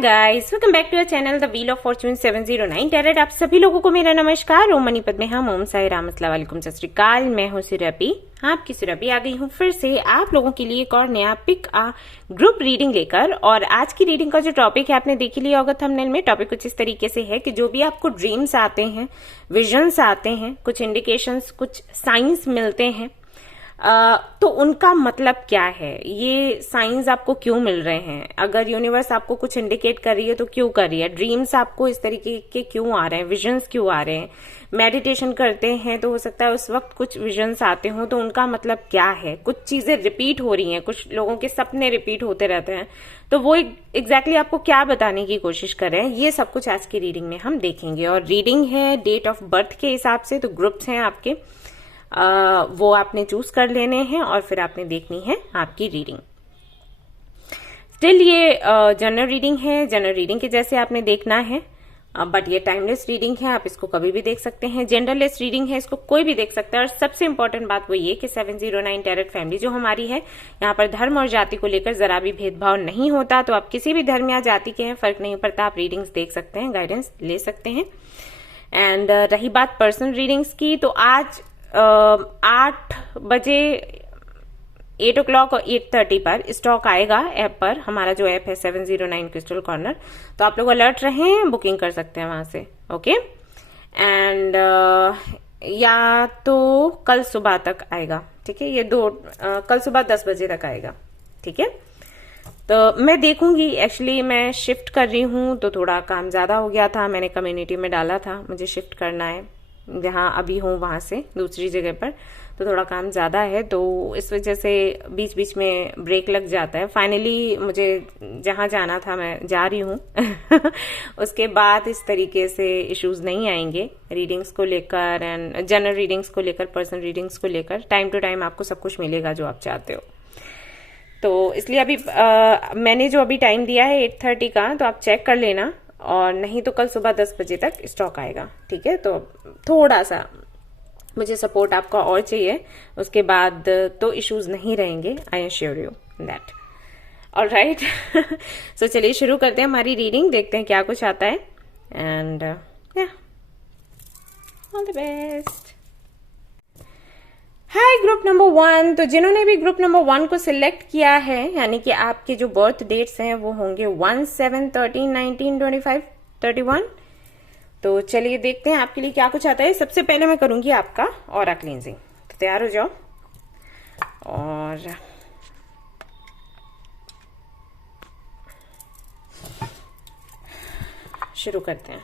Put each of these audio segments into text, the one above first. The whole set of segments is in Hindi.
Guys, welcome back to our channel the wheel of fortune 709 tarot. आप सभी लोगों को मेरा नमस्कार। ओम मणिपत में हम ओम साई राम अस्सलाम वालेकुम सत श्री अकाल। मैं हूँ सुरभि, आपकी सुरभि आ गई हूँ फिर से आप लोगों के लिए एक और नया पिक आ ग्रुप रीडिंग लेकर। और आज की रीडिंग का जो टॉपिक है आपने देख ही लिया होगा थंबनेल में। टॉपिक कुछ इस तरीके से है कि जो भी आपको ड्रीम्स आते हैं, विजन्स आते हैं, कुछ इंडिकेशंस, कुछ साइंस मिलते हैं, तो उनका मतलब क्या है, ये साइंस आपको क्यों मिल रहे हैं, अगर यूनिवर्स आपको कुछ इंडिकेट कर रही है तो क्यों कर रही है, ड्रीम्स आपको इस तरीके के क्यों आ रहे हैं, विजन्स क्यों आ रहे हैं, मेडिटेशन करते हैं तो हो सकता है उस वक्त कुछ विजन्स आते हो तो उनका मतलब क्या है, कुछ चीजें रिपीट हो रही हैं, कुछ लोगों के सपने रिपीट होते रहते हैं तो वो एग्जैक्टली आपको क्या बताने की कोशिश कर रहे हैं, ये सब कुछ आज की रीडिंग में हम देखेंगे। और रीडिंग है डेट ऑफ बर्थ के हिसाब से, तो ग्रुप्स हैं आपके, वो आपने चूज कर लेने हैं और फिर आपने देखनी है आपकी रीडिंग। स्टिल ये जनरल रीडिंग है, जनरल रीडिंग के जैसे आपने देखना है, बट ये टाइमलेस रीडिंग है, आप इसको कभी भी देख सकते हैं। जेंडरलेस रीडिंग है, इसको कोई भी देख सकता है। और सबसे इंपॉर्टेंट बात वो ये कि 709 टैरेट फैमिली जो हमारी है, यहाँ पर धर्म और जाति को लेकर जरा भी भेदभाव नहीं होता। तो आप किसी भी धर्म या जाति के हैं, फर्क नहीं पड़ता, आप रीडिंग्स देख सकते हैं, गाइडेंस ले सकते हैं। एंड रही बात पर्सनल रीडिंग्स की, तो आज 8 बजे 8 o'clock और 8:30 पर स्टॉक आएगा ऐप पर। हमारा जो ऐप है 709 क्रिस्टल कॉर्नर, तो आप लोग अलर्ट रहें, बुकिंग कर सकते हैं वहां से। ओके, एंड या तो कल सुबह तक आएगा, ठीक है, ये कल सुबह 10 बजे तक आएगा, ठीक है। तो मैं देखूंगी, एक्चुअली मैं शिफ्ट कर रही हूँ तो थोड़ा काम ज्यादा हो गया था, मैंने कम्युनिटी में डाला था, मुझे शिफ्ट करना है जहां अभी हूं वहां से दूसरी जगह पर, तो थोड़ा काम ज्यादा है, तो इस वजह से बीच बीच में ब्रेक लग जाता है। फाइनली मुझे जहां जाना था मैं जा रही हूं उसके बाद इस तरीके से इश्यूज नहीं आएंगे रीडिंग्स को लेकर, एंड जनरल रीडिंग्स को लेकर, पर्सनल रीडिंग्स को लेकर। टाइम टू टाइम आपको सब कुछ मिलेगा जो आप चाहते हो। तो इसलिए अभी मैंने जो अभी टाइम दिया है 8:30 का, तो आप चेक कर लेना, और नहीं तो कल सुबह 10 बजे तक स्टॉक आएगा, ठीक है। तो थोड़ा सा मुझे सपोर्ट आपका और चाहिए, उसके बाद तो इश्यूज नहीं रहेंगे, I assure you that. Alright, so चलिए शुरू करते हैं हमारी रीडिंग, देखते हैं क्या कुछ आता है। एंड या all the best. Hi group number 1, तो जिन्होंने भी ग्रुप नंबर 1 को सिलेक्ट किया है, यानी कि आपके जो बर्थ डेट्स हैं वो होंगे 1, 7, 13, 19, 25, 31। तो चलिए देखते हैं आपके लिए क्या कुछ आता है। सबसे पहले मैं करूंगी आपका ऑरा क्लींजिंग, तो तैयार हो जाओ और शुरू करते हैं।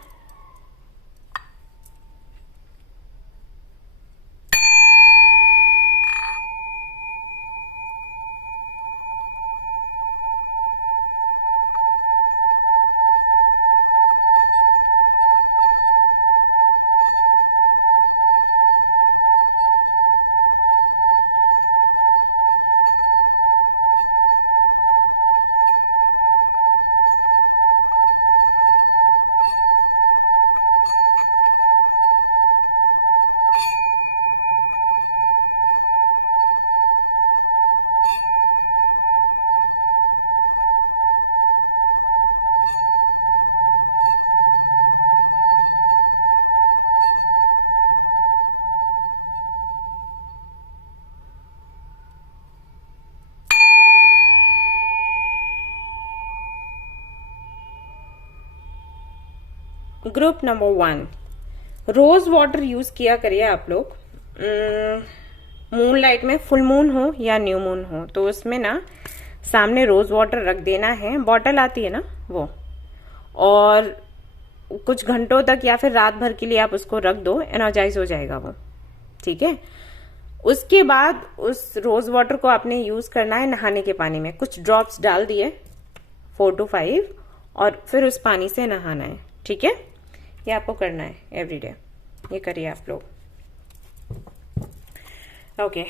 Group number 1, rose water use किया करिए आप लोग। मून लाइट में, फुल मून हो या न्यू मून हो, तो उसमें ना सामने रोज वाटर रख देना है, बॉटल आती है ना वो, और कुछ घंटों तक या फिर रात भर के लिए आप उसको रख दो, एनर्जाइज हो जाएगा वो, ठीक है। उसके बाद उस रोज वाटर को आपने यूज करना है नहाने के पानी में, कुछ ड्रॉप्स डाल दिए 4 to 5, और फिर उस पानी से नहाना है, ठीक है। ये आपको करना है एवरीडे, ये करिए आप लोग। ओके,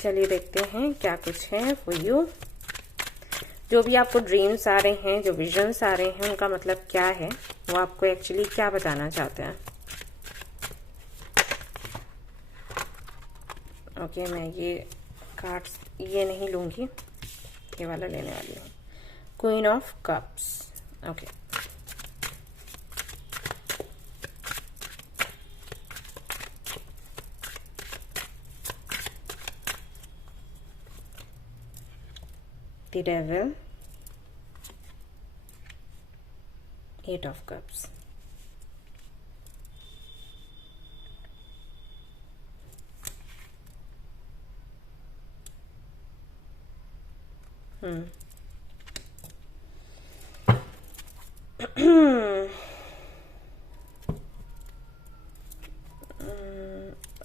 चलिए देखते हैं क्या कुछ है फॉर यू। जो भी आपको ड्रीम्स आ रहे हैं, जो विजन्स आ रहे हैं, उनका मतलब क्या है, वो आपको एक्चुअली क्या बताना चाहते हैं। ओके, मैं ये कार्ड्स ये नहीं लूंगी, ये वाला लेने वाली हूँ। Queen of cups, Okay. The Devil, 8 of Cups.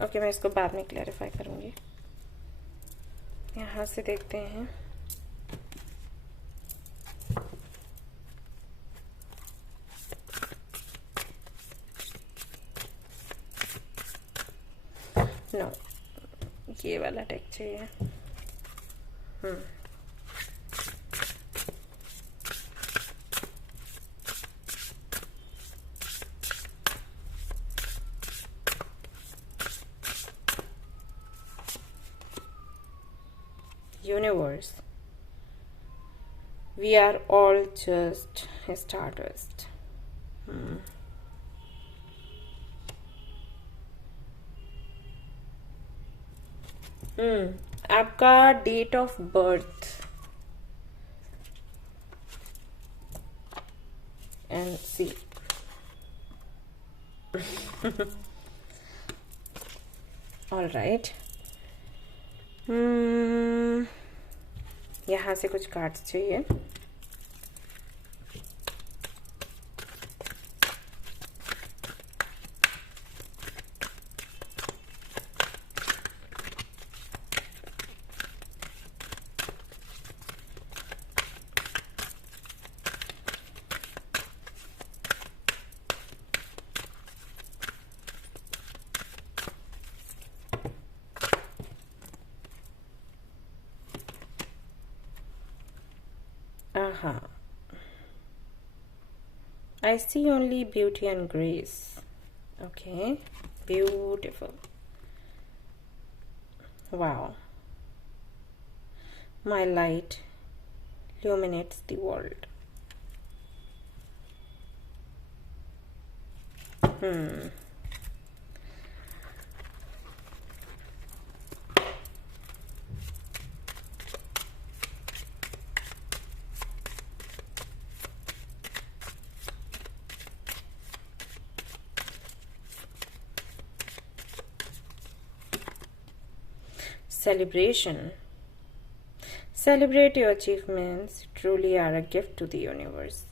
Okay, मैं इसको बाद में क्लैरिफाई करूंगी। यहाँ से देखते हैं। नो, ये वाला टेक चाहिए। Universe, we are all just stardust. आपका date of birth and see. All right, यहाँ से कुछ कार्ड्स चाहिए। I see only beauty and grace. Okay, beautiful. Wow. My light illuminates the world. Celebration. Celebrate your achievements. Truly are a gift to the universe.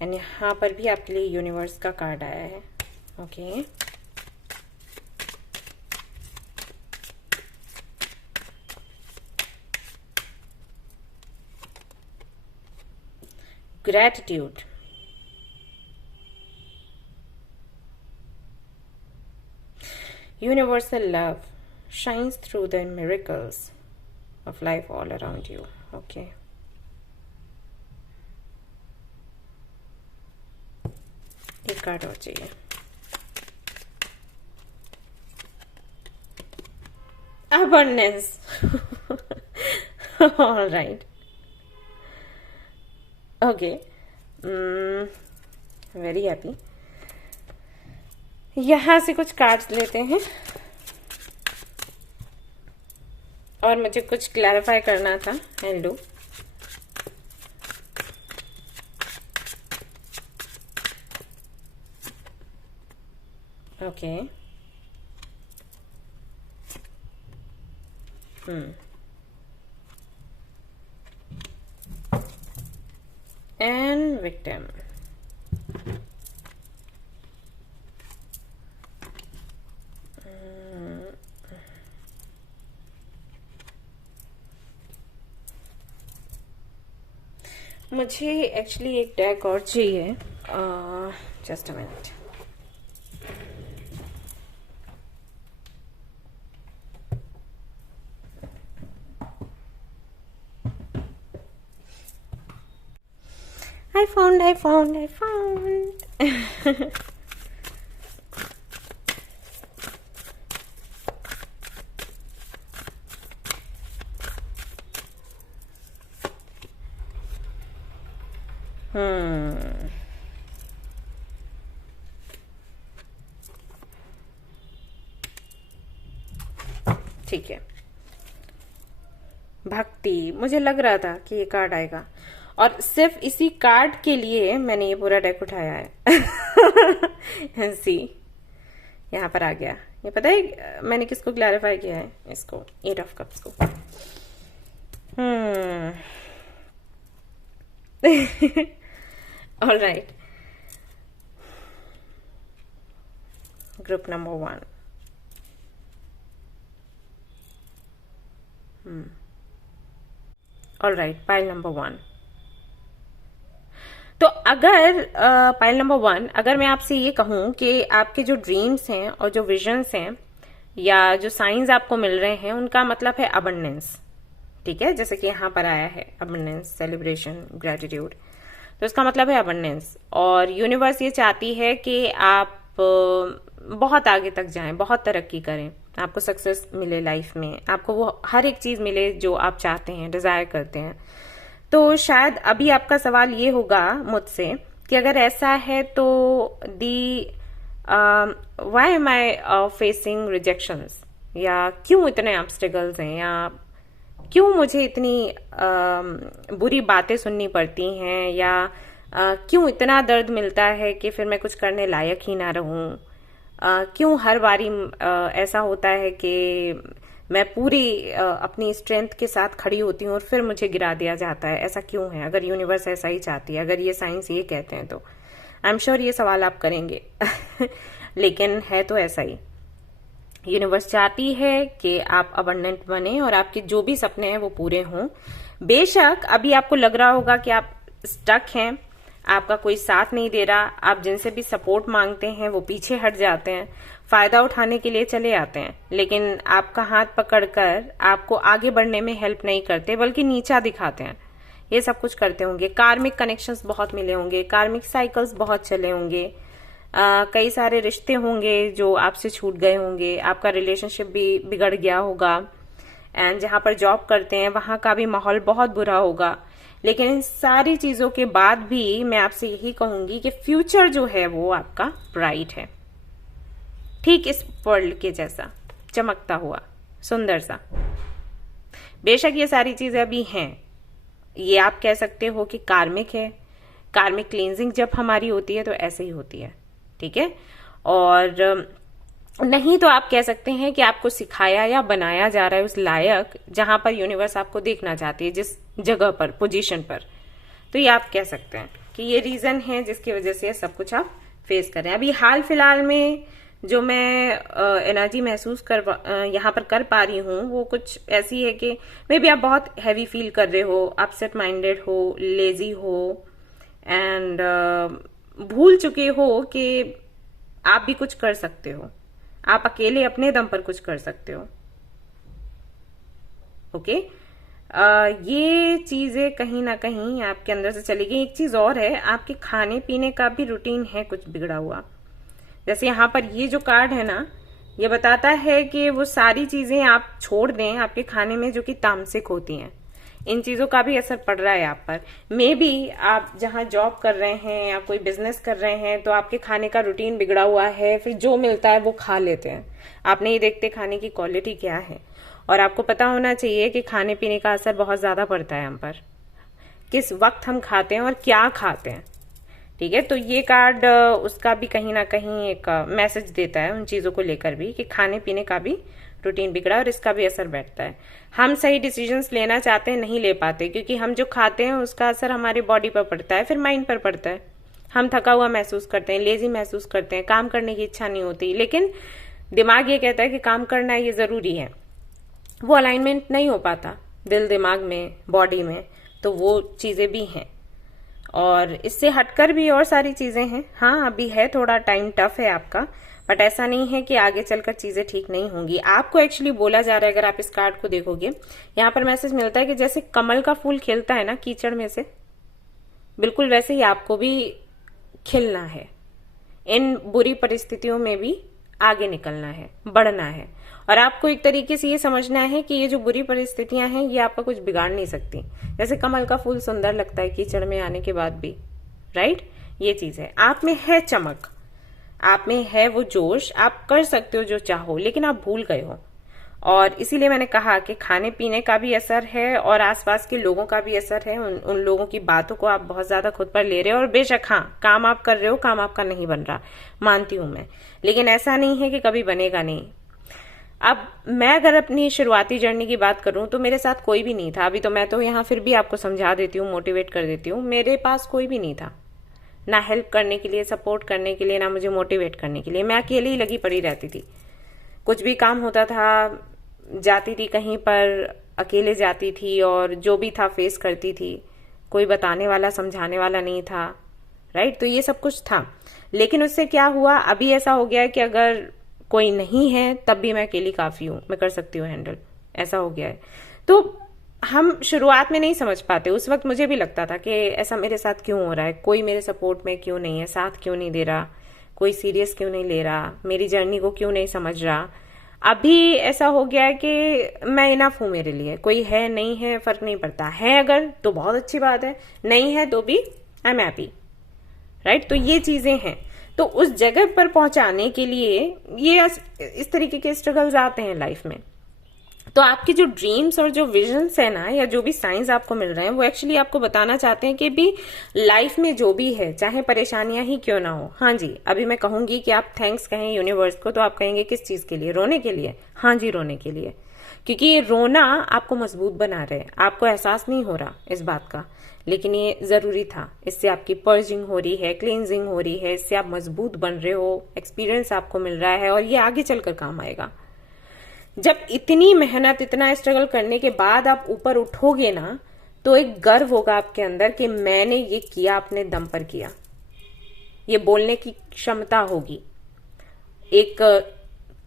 And यहाँ पर भी आपके लिए यूनिवर्स का कार्ड आया है। Okay, gratitude. Universal love shines through the miracles of life all around you. Okay. एक कार्ड और चाहिए। Abundance. All right. Okay. Very happy. यहाँ से कुछ कार्ड्स लेते हैं और मुझे कुछ क्लैरिफाई करना था। Hello, okay, and victim. मुझे एक्चुअली एक डेक और चाहिए। Just a minute. I found. हम्म, ठीक है। भक्ति, मुझे लग रहा था कि ये कार्ड आएगा, और सिर्फ इसी कार्ड के लिए मैंने ये पूरा डेक उठाया है। सी, यहाँ पर आ गया। ये पता है मैंने किसको क्लैरिफाई किया है? इसको, 8 ऑफ कप्स को। All right, group number 1। All right, pile number 1। तो अगर पाइल नंबर 1, अगर मैं आपसे ये कहूं कि आपके जो ड्रीम्स हैं और जो विजन्स हैं या जो साइंस आपको मिल रहे हैं, उनका मतलब है अबंडेंस। ठीक है, जैसे कि यहाँ पर आया है अबंडेंस, सेलिब्रेशन, ग्रेटिट्यूड, तो इसका मतलब है अबंडेंस। और यूनिवर्स ये चाहती है कि आप बहुत आगे तक जाएं, बहुत तरक्की करें, आपको सक्सेस मिले लाइफ में, आपको वो हर एक चीज मिले जो आप चाहते हैं, डिजायर करते हैं। तो शायद अभी आपका सवाल ये होगा मुझसे कि अगर ऐसा है तो the why am I facing rejections, या क्यों इतने ऑब्स्टिकल्स हैं, या क्यों मुझे इतनी बुरी बातें सुननी पड़ती हैं, या क्यों इतना दर्द मिलता है कि फिर मैं कुछ करने लायक ही ना रहूं, क्यों हर बारी ऐसा होता है कि मैं पूरी अपनी स्ट्रेंथ के साथ खड़ी होती हूँ और फिर मुझे गिरा दिया जाता है, ऐसा क्यों है? अगर यूनिवर्स ऐसा ही चाहती है, अगर ये साइंस ये कहते हैं, तो आई एम श्योर ये सवाल आप करेंगे। लेकिन है तो ऐसा ही, यूनिवर्स चाहती है कि आप अबंडेंट बने और आपके जो भी सपने हैं वो पूरे हों। बेशक अभी आपको लग रहा होगा कि आप स्टक हैं, आपका कोई साथ नहीं दे रहा, आप जिनसे भी सपोर्ट मांगते हैं वो पीछे हट जाते हैं, फायदा उठाने के लिए चले आते हैं, लेकिन आपका हाथ पकड़कर आपको आगे बढ़ने में हेल्प नहीं करते, बल्कि नीचा दिखाते हैं। ये सब कुछ करते होंगे। कार्मिक कनेक्शंस बहुत मिले होंगे, कार्मिक साइकिल्स बहुत चले होंगे, कई सारे रिश्ते होंगे जो आपसे छूट गए होंगे, आपका रिलेशनशिप भी बिगड़ गया होगा, एंड जहां पर जॉब करते हैं वहां का भी माहौल बहुत बुरा होगा। लेकिन इन सारी चीजों के बाद भी मैं आपसे यही कहूंगी कि फ्यूचर जो है वो आपका ब्राइट है, ठीक इस वर्ल्ड के जैसा चमकता हुआ, सुंदर सा। बेशक ये सारी चीजें अभी हैं, ये आप कह सकते हो कि कार्मिक है, कार्मिक क्लींजिंग जब हमारी होती है तो ऐसे ही होती है, ठीक है। और नहीं तो आप कह सकते हैं कि आपको सिखाया या बनाया जा रहा है उस लायक जहां पर यूनिवर्स आपको देखना चाहती है, जिस जगह पर, पोजीशन पर। तो ये आप कह सकते हैं कि ये रीजन है जिसकी वजह से सब कुछ आप फेस कर रहे हैं। अभी हाल फिलहाल में जो मैं एनर्जी महसूस यहाँ पर कर पा रही हूँ वो कुछ ऐसी है कि मे बी आप बहुत हैवी फील कर रहे हो, अपसेट माइंडेड हो, लेजी हो, एंड भूल चुके हो कि आप भी कुछ कर सकते हो, आप अकेले अपने दम पर कुछ कर सकते हो। ओके, ये चीजें कहीं ना कहीं आपके अंदर से चली गई। एक चीज और है, आपके खाने पीने का भी रूटीन है कुछ बिगड़ा हुआ। जैसे यहाँ पर ये जो कार्ड है ना, ये बताता है कि वो सारी चीजें आप छोड़ दें आपके खाने में जो कि तामसिक होती हैं, इन चीजों का भी असर पड़ रहा है आप पर। मे बी आप जहां जॉब कर रहे हैं या कोई बिजनेस कर रहे हैं तो आपके खाने का रूटीन बिगड़ा हुआ है, फिर जो मिलता है वो खा लेते हैं, आप नहीं देखते खाने की क्वालिटी क्या है। और आपको पता होना चाहिए कि खाने पीने का असर बहुत ज्यादा पड़ता है हम पर, किस वक्त हम खाते हैं और क्या खाते हैं, ठीक है। तो ये कार्ड उसका भी कहीं ना कहीं एक मैसेज देता है उन चीजों को लेकर भी कि खाने पीने का भी रूटीन बिगड़ा और इसका भी असर बैठता है। हम सही डिसीजंस लेना चाहते हैं, नहीं ले पाते, क्योंकि हम जो खाते हैं उसका असर हमारी बॉडी पर पड़ता है, फिर माइंड पर पड़ता है। हम थका हुआ महसूस करते हैं, लेजी महसूस करते हैं, काम करने की इच्छा नहीं होती, लेकिन दिमाग ये कहता है कि काम करना ये जरूरी है। वो अलाइनमेंट नहीं हो पाता दिल दिमाग में, बॉडी में, तो वो चीजें भी हैं। और इससे हटकर भी और सारी चीजें हैं। हाँ, अभी है थोड़ा टाइम टफ है आपका, बट ऐसा नहीं है कि आगे चलकर चीजें ठीक नहीं होंगी। आपको एक्चुअली बोला जा रहा है, अगर आप इस कार्ड को देखोगे, यहाँ पर मैसेज मिलता है कि जैसे कमल का फूल खिलता है ना कीचड़ में से, बिल्कुल वैसे ही आपको भी खिलना है। इन बुरी परिस्थितियों में भी आगे निकलना है, बढ़ना है। और आपको एक तरीके से ये समझना है कि ये जो बुरी परिस्थितियां हैं ये आपका कुछ बिगाड़ नहीं सकती। जैसे कमल का फूल सुंदर लगता है कीचड़ में आने के बाद भी, राइट? ये चीज है, आप में है चमक, आप में है वो जोश, आप कर सकते हो जो चाहो, लेकिन आप भूल गए हो। और इसीलिए मैंने कहा कि खाने पीने का भी असर है और आसपास के लोगों का भी असर है। उन लोगों की बातों को आप बहुत ज्यादा खुद पर ले रहे हो। और बेशक हाँ, काम आप कर रहे हो, काम आपका नहीं बन रहा, मानती हूं मैं, लेकिन ऐसा नहीं है कि कभी बनेगा नहीं। अब मैं अगर अपनी शुरुआती जर्नी की बात करूं तो मेरे साथ कोई भी नहीं था। अभी तो मैं तो यहाँ फिर भी आपको समझा देती हूँ, मोटिवेट कर देती हूँ। मेरे पास कोई भी नहीं था, ना हेल्प करने के लिए, सपोर्ट करने के लिए, ना मुझे मोटिवेट करने के लिए। मैं अकेले ही लगी पड़ी रहती थी। कुछ भी काम होता था, जाती थी कहीं पर, अकेले जाती थी और जो भी था फेस करती थी। कोई बताने वाला, समझाने वाला नहीं था, राइट? तो ये सब कुछ था, लेकिन उससे क्या हुआ, अभी ऐसा हो गया है कि अगर कोई नहीं है तब भी मैं अकेली काफी हूं, मैं कर सकती हूँ हैंडल, ऐसा हो गया है। तो हम शुरुआत में नहीं समझ पाते। उस वक्त मुझे भी लगता था कि ऐसा मेरे साथ क्यों हो रहा है, कोई मेरे सपोर्ट में क्यों नहीं है, साथ क्यों नहीं दे रहा, कोई सीरियस क्यों नहीं ले रहा, मेरी जर्नी को क्यों नहीं समझ रहा। अभी ऐसा हो गया है कि मैं इनफ हूं मेरे लिए, कोई है नहीं है फर्क नहीं पड़ता। है अगर तो बहुत अच्छी बात है, नहीं है तो भी आई एम हैप्पी, राइट? तो ये चीजें हैं। तो उस जगह पर पहुंचाने के लिए ये इस तरीके के स्ट्रगल्स आते हैं लाइफ में। तो आपके जो ड्रीम्स और जो विजन्स है ना, या जो भी साइंस आपको मिल रहे हैं, वो एक्चुअली आपको बताना चाहते हैं कि भी लाइफ में जो भी है, चाहे परेशानियां ही क्यों ना हो। हाँ जी, अभी मैं कहूंगी कि आप थैंक्स कहें यूनिवर्स को, तो आप कहेंगे किस चीज के लिए? रोने के लिए? हाँ जी, रोने के लिए। क्योंकि ये रोना आपको मजबूत बना रहे। आपको एहसास नहीं हो रहा इस बात का, लेकिन ये जरूरी था। इससे आपकी पर्जिंग हो रही है, क्लींजिंग हो रही है, इससे आप मजबूत बन रहे हो, एक्सपीरियंस आपको मिल रहा है और ये आगे चलकर काम आएगा। जब इतनी मेहनत, इतना स्ट्रगल करने के बाद आप ऊपर उठोगे ना, तो एक गर्व होगा आपके अंदर कि मैंने ये किया, अपने दम पर किया। ये बोलने की क्षमता होगी, एक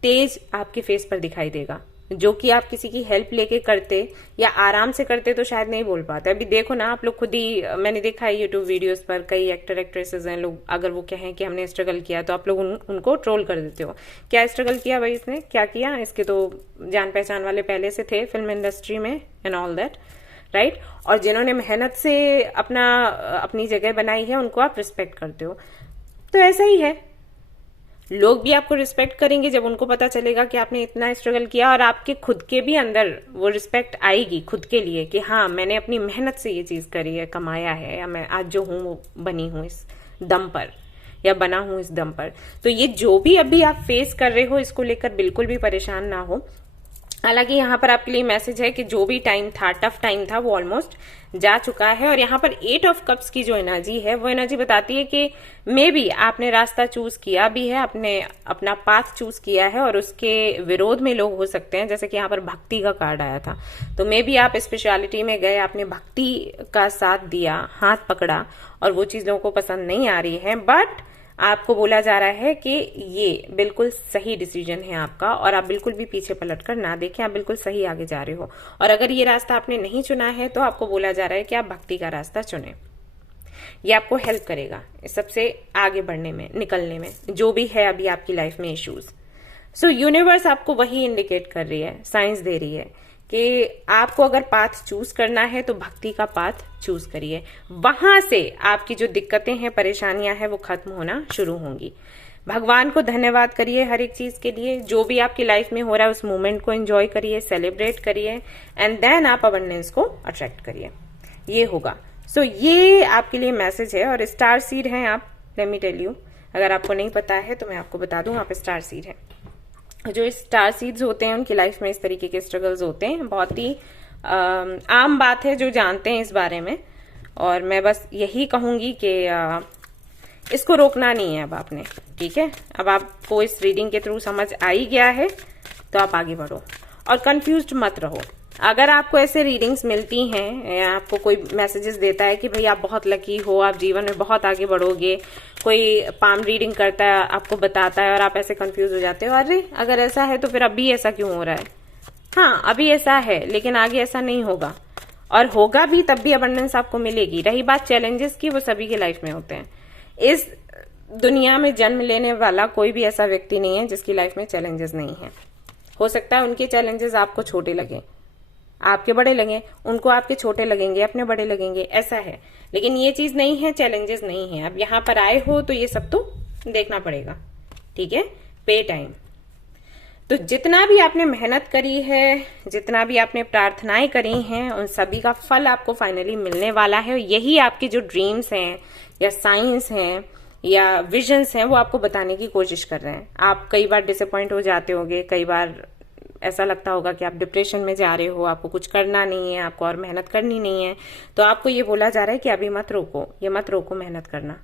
तेज आपके फेस पर दिखाई देगा, जो कि आप किसी की हेल्प लेके करते या आराम से करते तो शायद नहीं बोल पाते। अभी देखो ना, आप लोग खुद ही, मैंने देखा है यूट्यूब वीडियोस पर, कई एक्टर एक्ट्रेसेस हैं, लोग अगर वो कहें कि हमने स्ट्रगल किया तो आप लोग उनको ट्रोल कर देते हो। क्या स्ट्रगल किया भाई इसने, क्या किया? इसके तो जान पहचान वाले पहले से थे फिल्म इंडस्ट्री में एंड ऑल दैट, राइट? और जिन्होंने मेहनत से अपनी जगह बनाई है, उनको आप रिस्पेक्ट करते हो। तो ऐसा ही है, लोग भी आपको रिस्पेक्ट करेंगे जब उनको पता चलेगा कि आपने इतना स्ट्रगल किया। और आपके खुद के भी अंदर वो रिस्पेक्ट आएगी खुद के लिए कि हाँ, मैंने अपनी मेहनत से ये चीज करी है, कमाया है, या मैं आज जो हूं वो बनी हूं इस दम पर, या बना हूं इस दम पर। तो ये जो भी अभी आप फेस कर रहे हो, इसको लेकर बिल्कुल भी परेशान ना हो। हालांकि यहाँ पर आपके लिए मैसेज है कि जो भी टाइम था, टफ टाइम था, वो ऑलमोस्ट जा चुका है। और यहाँ पर 8 ऑफ कप्स की जो एनर्जी है, वो एनर्जी बताती है कि मे बी आपने रास्ता चूज किया भी है, आपने अपना पाथ चूज किया है, और उसके विरोध में लोग हो सकते हैं। जैसे कि यहाँ पर भक्ति का कार्ड आया था, तो मे बी आप स्पिरिचुअलिटी में गए, आपने भक्ति का साथ दिया, हाथ पकड़ा, और वो चीज लोगों को पसंद नहीं आ रही है, बट आपको बोला जा रहा है कि ये बिल्कुल सही डिसीजन है आपका, और आप बिल्कुल भी पीछे पलट कर ना देखें, आप बिल्कुल सही आगे जा रहे हो। और अगर ये रास्ता आपने नहीं चुना है, तो आपको बोला जा रहा है कि आप भक्ति का रास्ता चुनें। ये आपको हेल्प करेगा सबसे आगे बढ़ने में, निकलने में, जो भी है अभी आपकी लाइफ में इश्यूज। सो यूनिवर्स आपको वही इंडिकेट कर रही है, साइंस दे रही है कि आपको अगर पाथ चूज करना है तो भक्ति का पाथ चूज करिए। वहां से आपकी जो दिक्कतें हैं, परेशानियां हैं, वो खत्म होना शुरू होंगी। भगवान को धन्यवाद करिए हर एक चीज के लिए। जो भी आपकी लाइफ में हो रहा है, उस मोमेंट को एंजॉय करिए, सेलिब्रेट करिए, एंड देन आप अबंडेंस को अट्रैक्ट करिए। ये होगा। सो ये आपके लिए मैसेज है। और स्टार सीड हैं आप, लेट मी टेल यू, अगर आपको नहीं पता है तो मैं आपको बता दूं, आप स्टार सीड है। जो स्टार सीड्स होते हैं, उनकी लाइफ में इस तरीके के स्ट्रगल्स होते हैं। बहुत ही आम बात है जो जानते हैं इस बारे में। और मैं बस यही कहूंगी कि इसको रोकना नहीं है अब आपने, ठीक है? अब आपको इस रीडिंग के थ्रू समझ आ ही गया है, तो आप आगे बढ़ो और कंफ्यूज्ड मत रहो। अगर आपको ऐसे रीडिंग्स मिलती हैं, या आपको कोई मैसेजेस देता है कि भाई आप बहुत लकी हो, आप जीवन में बहुत आगे बढ़ोगे, कोई पाम रीडिंग करता है, आपको बताता है, और आप ऐसे कंफ्यूज हो जाते हो, अरे अगर ऐसा है तो फिर अभी ऐसा क्यों हो रहा है? हाँ, अभी ऐसा है, लेकिन आगे ऐसा नहीं होगा, और होगा भी तब भी अबंडेंस आपको मिलेगी। रही बात चैलेंजेस की, वो सभी के लाइफ में होते हैं। इस दुनिया में जन्म लेने वाला कोई भी ऐसा व्यक्ति नहीं है जिसकी लाइफ में चैलेंजेस नहीं है। हो सकता है उनके चैलेंजेस आपको छोटे लगे, आपके बड़े लगे, उनको आपके छोटे लगेंगे, अपने बड़े लगेंगे, ऐसा है। लेकिन ये चीज नहीं है, चैलेंजेस नहीं है। अब यहाँ पर आए हो तो ये सब तो देखना पड़ेगा, ठीक है। पे टाइम। तो जितना भी आपने मेहनत करी है, जितना भी आपने प्रार्थनाएं करी हैं, उन सभी का फल आपको फाइनली मिलने वाला है। यही आपके जो ड्रीम्स हैं या साइंस हैं या विजन्स हैं वो आपको बताने की कोशिश कर रहे हैं। आप कई बार डिसअपॉइंट हो जाते होंगे, कई बार ऐसा लगता होगा कि आप डिप्रेशन में जा रहे हो, आपको कुछ करना नहीं है, आपको और मेहनत करनी नहीं है। तो आपको ये बोला जा रहा है कि अभी मत रोको, ये मत रोको मेहनत करना,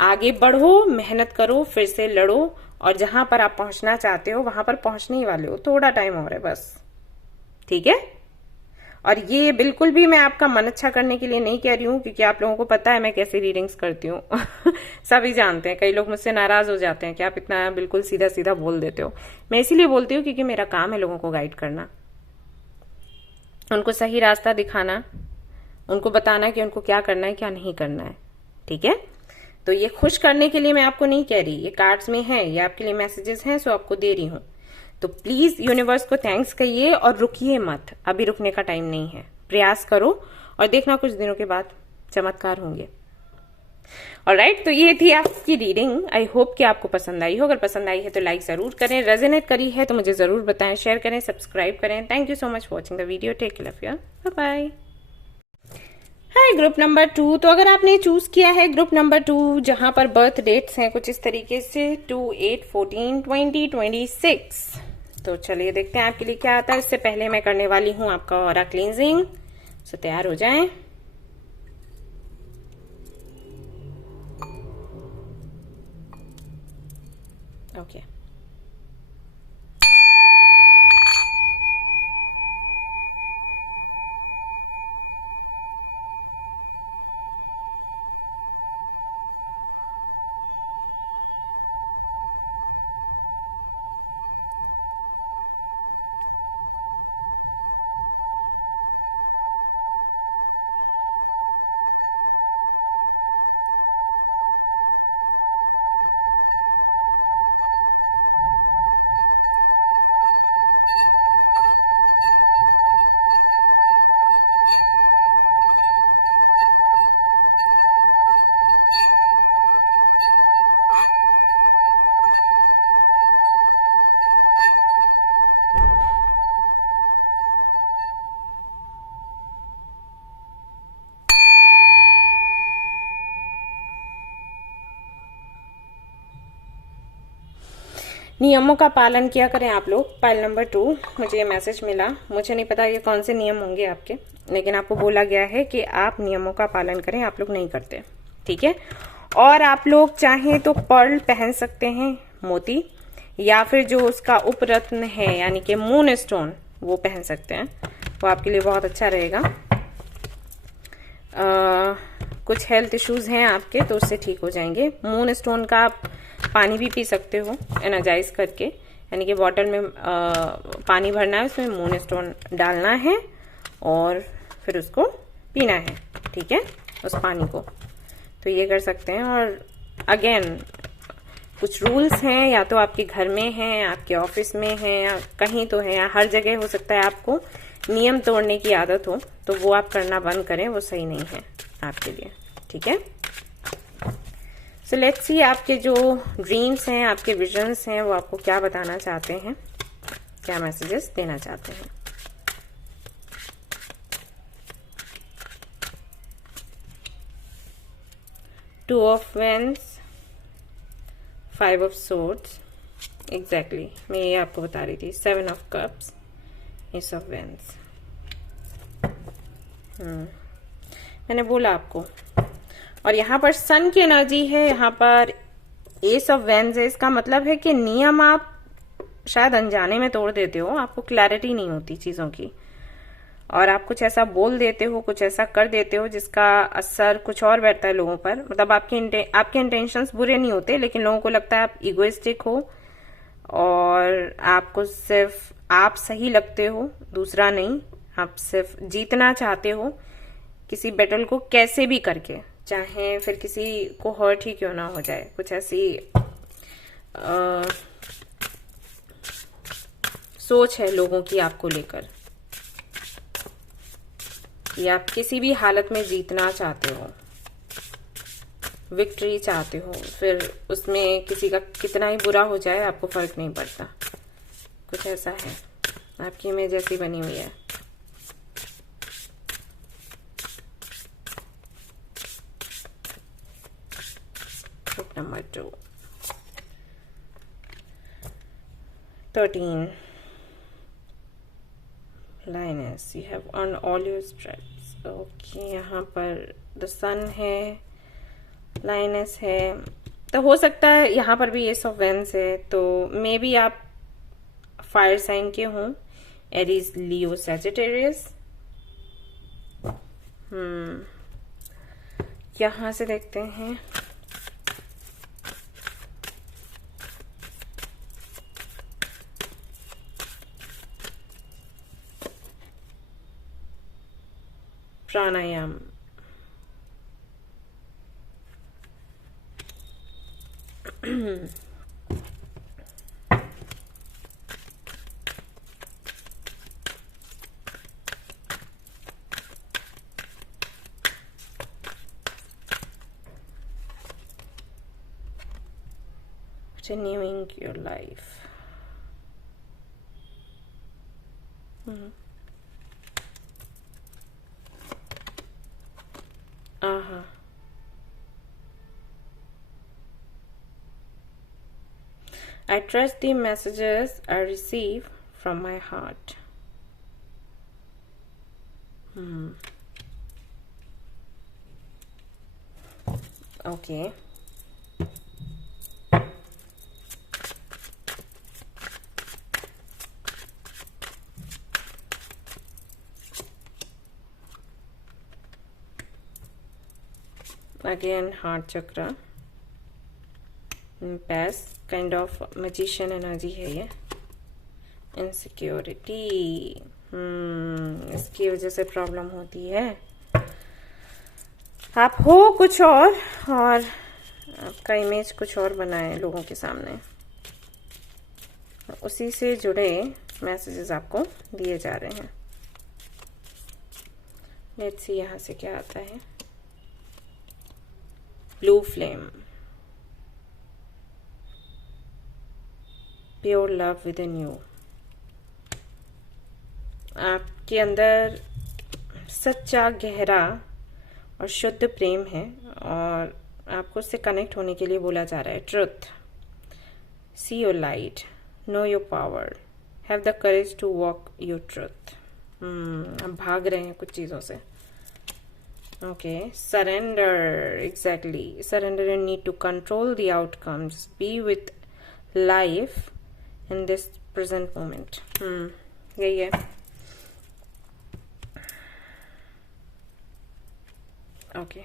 आगे बढ़ो, मेहनत करो, फिर से लड़ो, और जहां पर आप पहुंचना चाहते हो वहां पर पहुंचने ही वाले हो। थोड़ा टाइम और है बस, ठीक है। और ये बिल्कुल भी मैं आपका मन अच्छा करने के लिए नहीं कह रही हूँ, क्योंकि आप लोगों को पता है मैं कैसी रीडिंग्स करती हूँ सभी जानते हैं। कई लोग मुझसे नाराज हो जाते हैं कि आप इतना बिल्कुल सीधा सीधा बोल देते हो। मैं इसीलिए बोलती हूँ क्योंकि मेरा काम है लोगों को गाइड करना, उनको सही रास्ता दिखाना, उनको बताना कि उनको क्या करना है क्या नहीं करना है, ठीक है। तो ये खुश करने के लिए मैं आपको नहीं कह रही, ये कार्ड्स में है, ये आपके लिए मैसेजेस हैं, सो आपको दे रही हूं। तो प्लीज यूनिवर्स को थैंक्स कहिए और रुकिए मत, अभी रुकने का टाइम नहीं है। प्रयास करो और देखना कुछ दिनों के बाद चमत्कार होंगे। ऑलराइट, तो ये थी आपकी रीडिंग। आई होप कि आपको पसंद आई हो। अगर पसंद आई है तो लाइक जरूर करें, रेजोनेट करी है तो मुझे जरूर बताएं, शेयर करें, सब्सक्राइब करें। Thank you so much for watching the video. Take care of your, bye bye. Hi group number 2। तो अगर आपने चूज किया है ग्रुप नंबर 2 जहां पर बर्थ डेट्स हैं कुछ इस तरीके से 2, 8, 14, 20, 26, तो चलिए देखते हैं आपके लिए क्या आता है। इससे पहले मैं करने वाली हूं आपका ऑरा क्लींजिंग, सो तैयार हो जाएं। ओके नियमों का पालन किया करें आप लोग। पाइल नंबर 2, मुझे ये मैसेज मिला, मुझे नहीं पता ये कौन से नियम होंगे आपके, लेकिन आपको बोला गया है कि आप नियमों का पालन करें। आप लोग नहीं करते, ठीक है। और आप लोग चाहें तो पर्ल पहन सकते हैं, मोती, या फिर जो उसका उपरत्न है यानी कि मून स्टोन, वो पहन सकते हैं, वो आपके लिए बहुत अच्छा रहेगा। कुछ हेल्थ इश्यूज हैं आपके तो उससे ठीक हो जाएंगे। मून स्टोन का आप पानी भी पी सकते हो एनर्जाइज करके, यानी कि बॉटल में पानी भरना है, उसमें मून स्टोन डालना है और फिर उसको पीना है, ठीक है, उस पानी को। तो ये कर सकते हैं। और अगेन कुछ रूल्स हैं, या तो आपके घर में हैं, आपके ऑफिस में हैं, या कहीं तो है, या हर जगह हो सकता है आपको नियम तोड़ने की आदत हो, तो वो आप करना बंद करें, वो सही नहीं है आपके लिए, ठीक है। सो लेट्स सी आपके जो ड्रीम्स हैं, आपके विजन्स हैं, वो आपको क्या बताना चाहते हैं, क्या मैसेजेस देना चाहते हैं। Two of wands, 5 of swords, exactly मैं ये आपको बता रही थी। 7 of cups, ace of wands. मैंने बोला आपको। और यहाँ पर सन की एनर्जी है, यहाँ पर एस ऑफ वेंस है। इसका मतलब है कि नियम आप शायद अनजाने में तोड़ देते हो, आपको क्लैरिटी नहीं होती चीजों की, और आप कुछ ऐसा बोल देते हो, कुछ ऐसा कर देते हो जिसका असर कुछ और बैठता है लोगों पर। मतलब आपके इंटेंशंस बुरे नहीं होते, लेकिन लोगों को लगता है आप इगोइस्टिक हो और आपको सिर्फ आप सही लगते हो, दूसरा नहीं। आप सिर्फ जीतना चाहते हो किसी बैटल को कैसे भी करके, चाहे फिर किसी को हर्ट ही क्यों ना हो जाए। कुछ ऐसी सोच है लोगों की आपको लेकर, या आप किसी भी हालत में जीतना चाहते हो, विक्ट्री चाहते हो, फिर उसमें किसी का कितना ही बुरा हो जाए आपको फर्क नहीं पड़ता। कुछ ऐसा है, आपकी इमेज ऐसी बनी हुई है। Book number 2, 13 Lioness, you have earned all your stripes. Okay, यहाँ पर द सन है, लाइनस है, तो हो सकता है यहाँ पर भी एस ऑफ वेंस है, तो मे बी आप फायर साइन के हों, एरीज, लियो, सैजिटेरियस। यहां से देखते हैं। प्राणायाम, renewing your life. I trust the messages I receive from my heart. Okay. Again, heart chakra. Pass, kind of magician energy है ये। Insecurity, इसकी वजह से प्रॉब्लम होती है। आप हो कुछ और आपका इमेज कुछ और बनाए लोगों के सामने, उसी से जुड़े मैसेजेस आपको दिए जा रहे हैं। लेट्स सी यहाँ से क्या आता है। Blue flame, pure love with in you. आपके अंदर सच्चा, गहरा और शुद्ध प्रेम है और आपको उससे कनेक्ट होने के लिए बोला जा रहा है। Truth, see your light, know your power, have the courage to walk your truth. आप भाग रहे हैं कुछ चीजों से। Okay, surrender, exactly, surrender and need to control the outcomes, be with life in this present moment. यही है। Okay,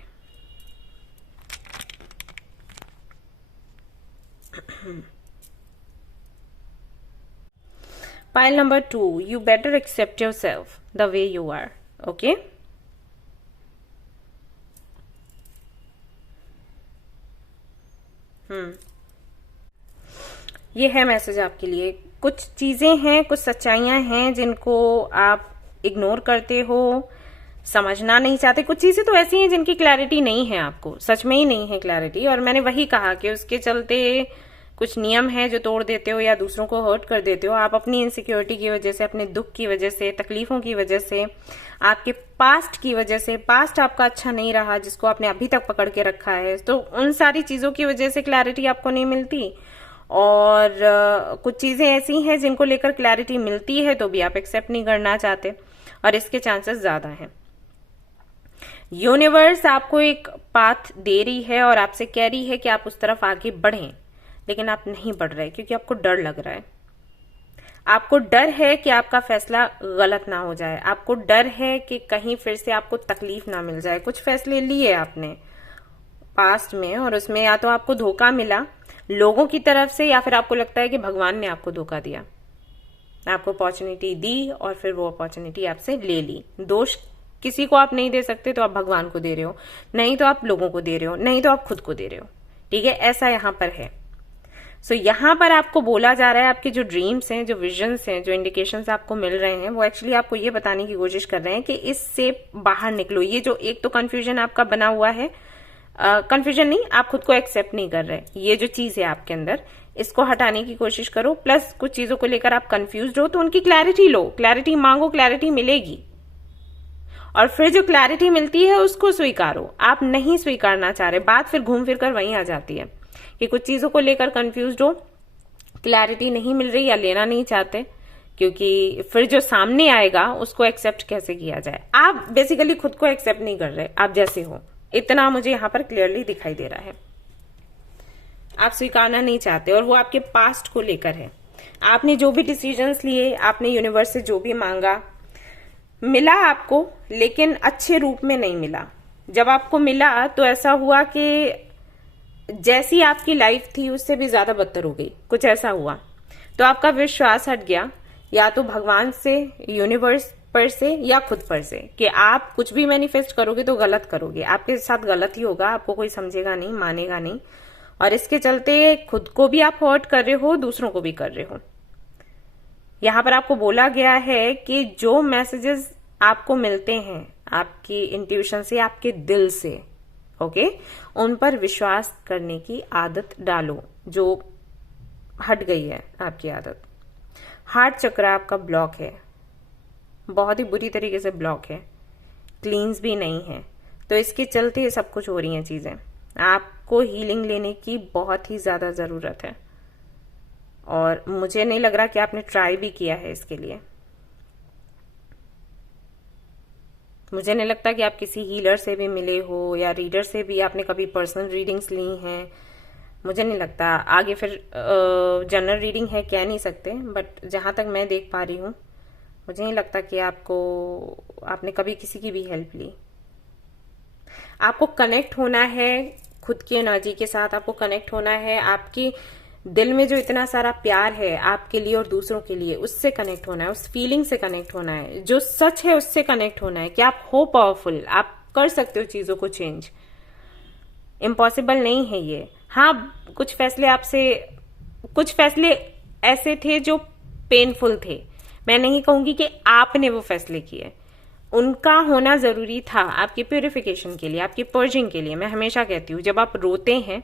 pile number 2, you better accept yourself the way you are. Okay, ये है मैसेज आपके लिए। कुछ चीजें हैं, कुछ सच्चाइयां हैं जिनको आप इग्नोर करते हो, समझना नहीं चाहते। कुछ चीजें तो ऐसी हैं जिनकी क्लैरिटी नहीं है, आपको सच में ही नहीं है क्लैरिटी। और मैंने वही कहा कि उसके चलते कुछ नियम है जो तोड़ देते हो या दूसरों को हर्ट कर देते हो। आप अपनी इनसिक्योरिटी की वजह से, अपने दुख की वजह से, तकलीफों की वजह से, आपके पास्ट की वजह से, पास्ट आपका अच्छा नहीं रहा जिसको आपने अभी तक पकड़ के रखा है, तो उन सारी चीजों की वजह से क्लैरिटी आपको नहीं मिलती। और कुछ चीजें ऐसी हैं जिनको लेकर क्लैरिटी मिलती है तो भी आप एक्सेप्ट नहीं करना चाहते, और इसके चांसेस ज्यादा हैं। यूनिवर्स आपको एक पाथ दे रही है और आपसे कह रही है कि आप उस तरफ आगे बढ़ें, लेकिन आप नहीं बढ़ रहे क्योंकि आपको डर लग रहा है। आपको डर है कि आपका फैसला गलत ना हो जाए, आपको डर है कि कहीं फिर से आपको तकलीफ ना मिल जाए। कुछ फैसले लिए आपने पास्ट में और उसमें या तो आपको धोखा मिला लोगों की तरफ से, या फिर आपको लगता है कि भगवान ने आपको धोखा दिया, आपको अपॉर्चुनिटी दी और फिर वो अपॉर्चुनिटी आपसे ले ली। दोष किसी को आप नहीं दे सकते तो आप भगवान को दे रहे हो, नहीं तो आप लोगों को दे रहे हो, नहीं तो आप खुद को दे रहे हो। ठीक है, ऐसा यहां पर है। यहाँ पर आपको बोला जा रहा है, आपके जो ड्रीम्स हैं, जो विजन्स हैं, जो इंडिकेशंस आपको मिल रहे हैं, वो एक्चुअली आपको ये बताने की कोशिश कर रहे हैं कि इससे बाहर निकलो। ये जो एक तो कंफ्यूजन आपका बना हुआ है, कंफ्यूजन नहीं, आप खुद को एक्सेप्ट नहीं कर रहे, ये जो चीज है आपके अंदर, इसको हटाने की कोशिश करो। प्लस कुछ चीजों को लेकर आप कंफ्यूज हो तो उनकी क्लैरिटी लो, क्लैरिटी मांगो, क्लैरिटी मिलेगी। और फिर जो क्लैरिटी मिलती है उसको स्वीकारो। आप नहीं स्वीकारना चाह रहे, बात फिर घूम फिर कर वहीं आ जाती है कि कुछ चीजों को लेकर कंफ्यूज हो, क्लैरिटी नहीं मिल रही या लेना नहीं चाहते, क्योंकि फिर जो सामने आएगा उसको एक्सेप्ट कैसे किया जाए। आप बेसिकली खुद को एक्सेप्ट नहीं कर रहे, आप जैसे हो, इतना मुझे यहां पर क्लियरली दिखाई दे रहा है। आप स्वीकारना नहीं चाहते, और वो आपके पास्ट को लेकर है। आपने जो भी डिसीजंस लिए, आपने यूनिवर्स से जो भी मांगा, मिला आपको, लेकिन अच्छे रूप में नहीं मिला। जब आपको मिला तो ऐसा हुआ कि जैसी आपकी लाइफ थी उससे भी ज्यादा बदतर हो गई, कुछ ऐसा हुआ। तो आपका विश्वास हट गया, या तो भगवान से, यूनिवर्स पर से, या खुद पर से, कि आप कुछ भी मैनिफेस्ट करोगे तो गलत करोगे, आपके साथ गलत ही होगा, आपको कोई समझेगा नहीं, मानेगा नहीं। और इसके चलते खुद को भी आप हर्ट कर रहे हो, दूसरों को भी कर रहे हो। यहां पर आपको बोला गया है कि जो मैसेजेस आपको मिलते हैं आपकी इंट्यूशन से, आपके दिल से, ओके, उन पर विश्वास करने की आदत डालो, जो हट गई है आपकी आदत। हार्ट चक्र आपका ब्लॉक है, बहुत ही बुरी तरीके से ब्लॉक है, क्लींस भी नहीं है। तो इसके चलते ये सब कुछ हो रही हैं चीजें। आपको हीलिंग लेने की बहुत ही ज्यादा जरूरत है, और मुझे नहीं लग रहा कि आपने ट्राई भी किया है इसके लिए। मुझे नहीं लगता कि आप किसी हीलर से भी मिले हो, या रीडर से भी आपने कभी पर्सनल रीडिंग्स ली हैं, मुझे नहीं लगता। आगे फिर जनरल रीडिंग है, कह नहीं सकते, बट जहां तक मैं देख पा रही हूं, मुझे नहीं लगता कि आपने कभी किसी की भी हेल्प ली। आपको कनेक्ट होना है खुद की एनर्जी के साथ, आपको कनेक्ट होना है आपकी दिल में जो इतना सारा प्यार है आपके लिए और दूसरों के लिए, उससे कनेक्ट होना है, उस फीलिंग से कनेक्ट होना है, जो सच है उससे कनेक्ट होना है कि आप हो पावरफुल, आप कर सकते हो चीजों को चेंज। इम्पॉसिबल नहीं है ये। हाँ, कुछ फैसले ऐसे थे जो पेनफुल थे। मैं नहीं कहूंगी कि आपने वो फैसले किए, उनका होना जरूरी था आपकी प्यूरिफिकेशन के लिए, आपकी पर्जिंग के लिए। मैं हमेशा कहती हूँ, जब आप रोते हैं,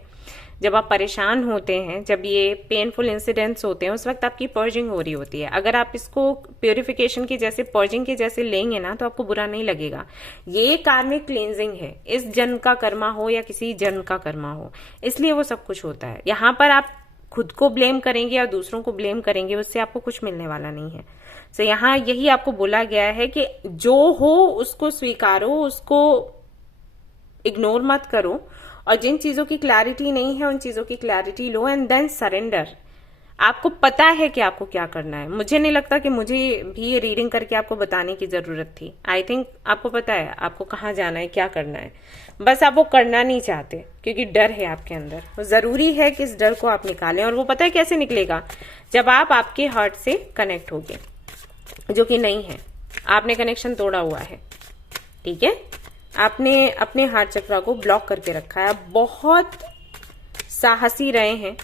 जब आप परेशान होते हैं, जब ये पेनफुल इंसिडेंट्स होते हैं, उस वक्त आपकी पर्जिंग हो रही होती है। अगर आप इसको प्यूरिफिकेशन के जैसे, पर्जिंग के जैसे लेंगे ना, तो आपको बुरा नहीं लगेगा। ये कार्मिक क्लींजिंग है, इस जन्म का कर्मा हो या किसी जन्म का कर्मा हो, इसलिए वो सब कुछ होता है। यहाँ पर आप खुद को ब्लेम करेंगे या दूसरों को ब्लेम करेंगे, उससे आपको कुछ मिलने वाला नहीं है। तो यहाँ यही आपको बोला गया है कि जो हो उसको स्वीकारो, उसको इग्नोर मत करो, और जिन चीजों की क्लैरिटी नहीं है उन चीजों की क्लैरिटी लो, एंड देन सरेंडर। आपको पता है कि आपको क्या करना है। मुझे नहीं लगता कि मुझे भी ये रीडिंग करके आपको बताने की जरूरत थी। आई थिंक आपको पता है आपको कहाँ जाना है, क्या करना है, बस आप वो करना नहीं चाहते क्योंकि डर है आपके अंदर। वो जरूरी है कि इस डर को आप निकालें, और वो पता है कैसे निकलेगा, जब आप आपके हार्ट से कनेक्ट होगे, जो कि नहीं है, आपने कनेक्शन तोड़ा हुआ है, ठीक है, आपने अपने हार्ट चक्र को ब्लॉक करके रखा है। बहुत साहसी रहे हैं,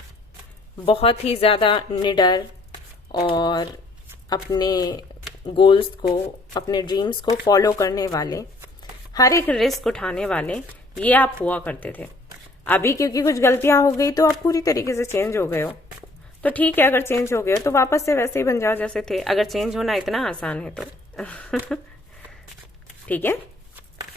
बहुत ही ज्यादा निडर, और अपने गोल्स को, अपने ड्रीम्स को फॉलो करने वाले, हर एक रिस्क उठाने वाले, ये आप हुआ करते थे। अभी क्योंकि कुछ गलतियां हो गई तो आप पूरी तरीके से चेंज हो गए हो, तो ठीक है, अगर चेंज हो गए हो तो वापस से वैसे ही बन जाओ जैसे थे, अगर चेंज होना इतना आसान है तो ठीक है,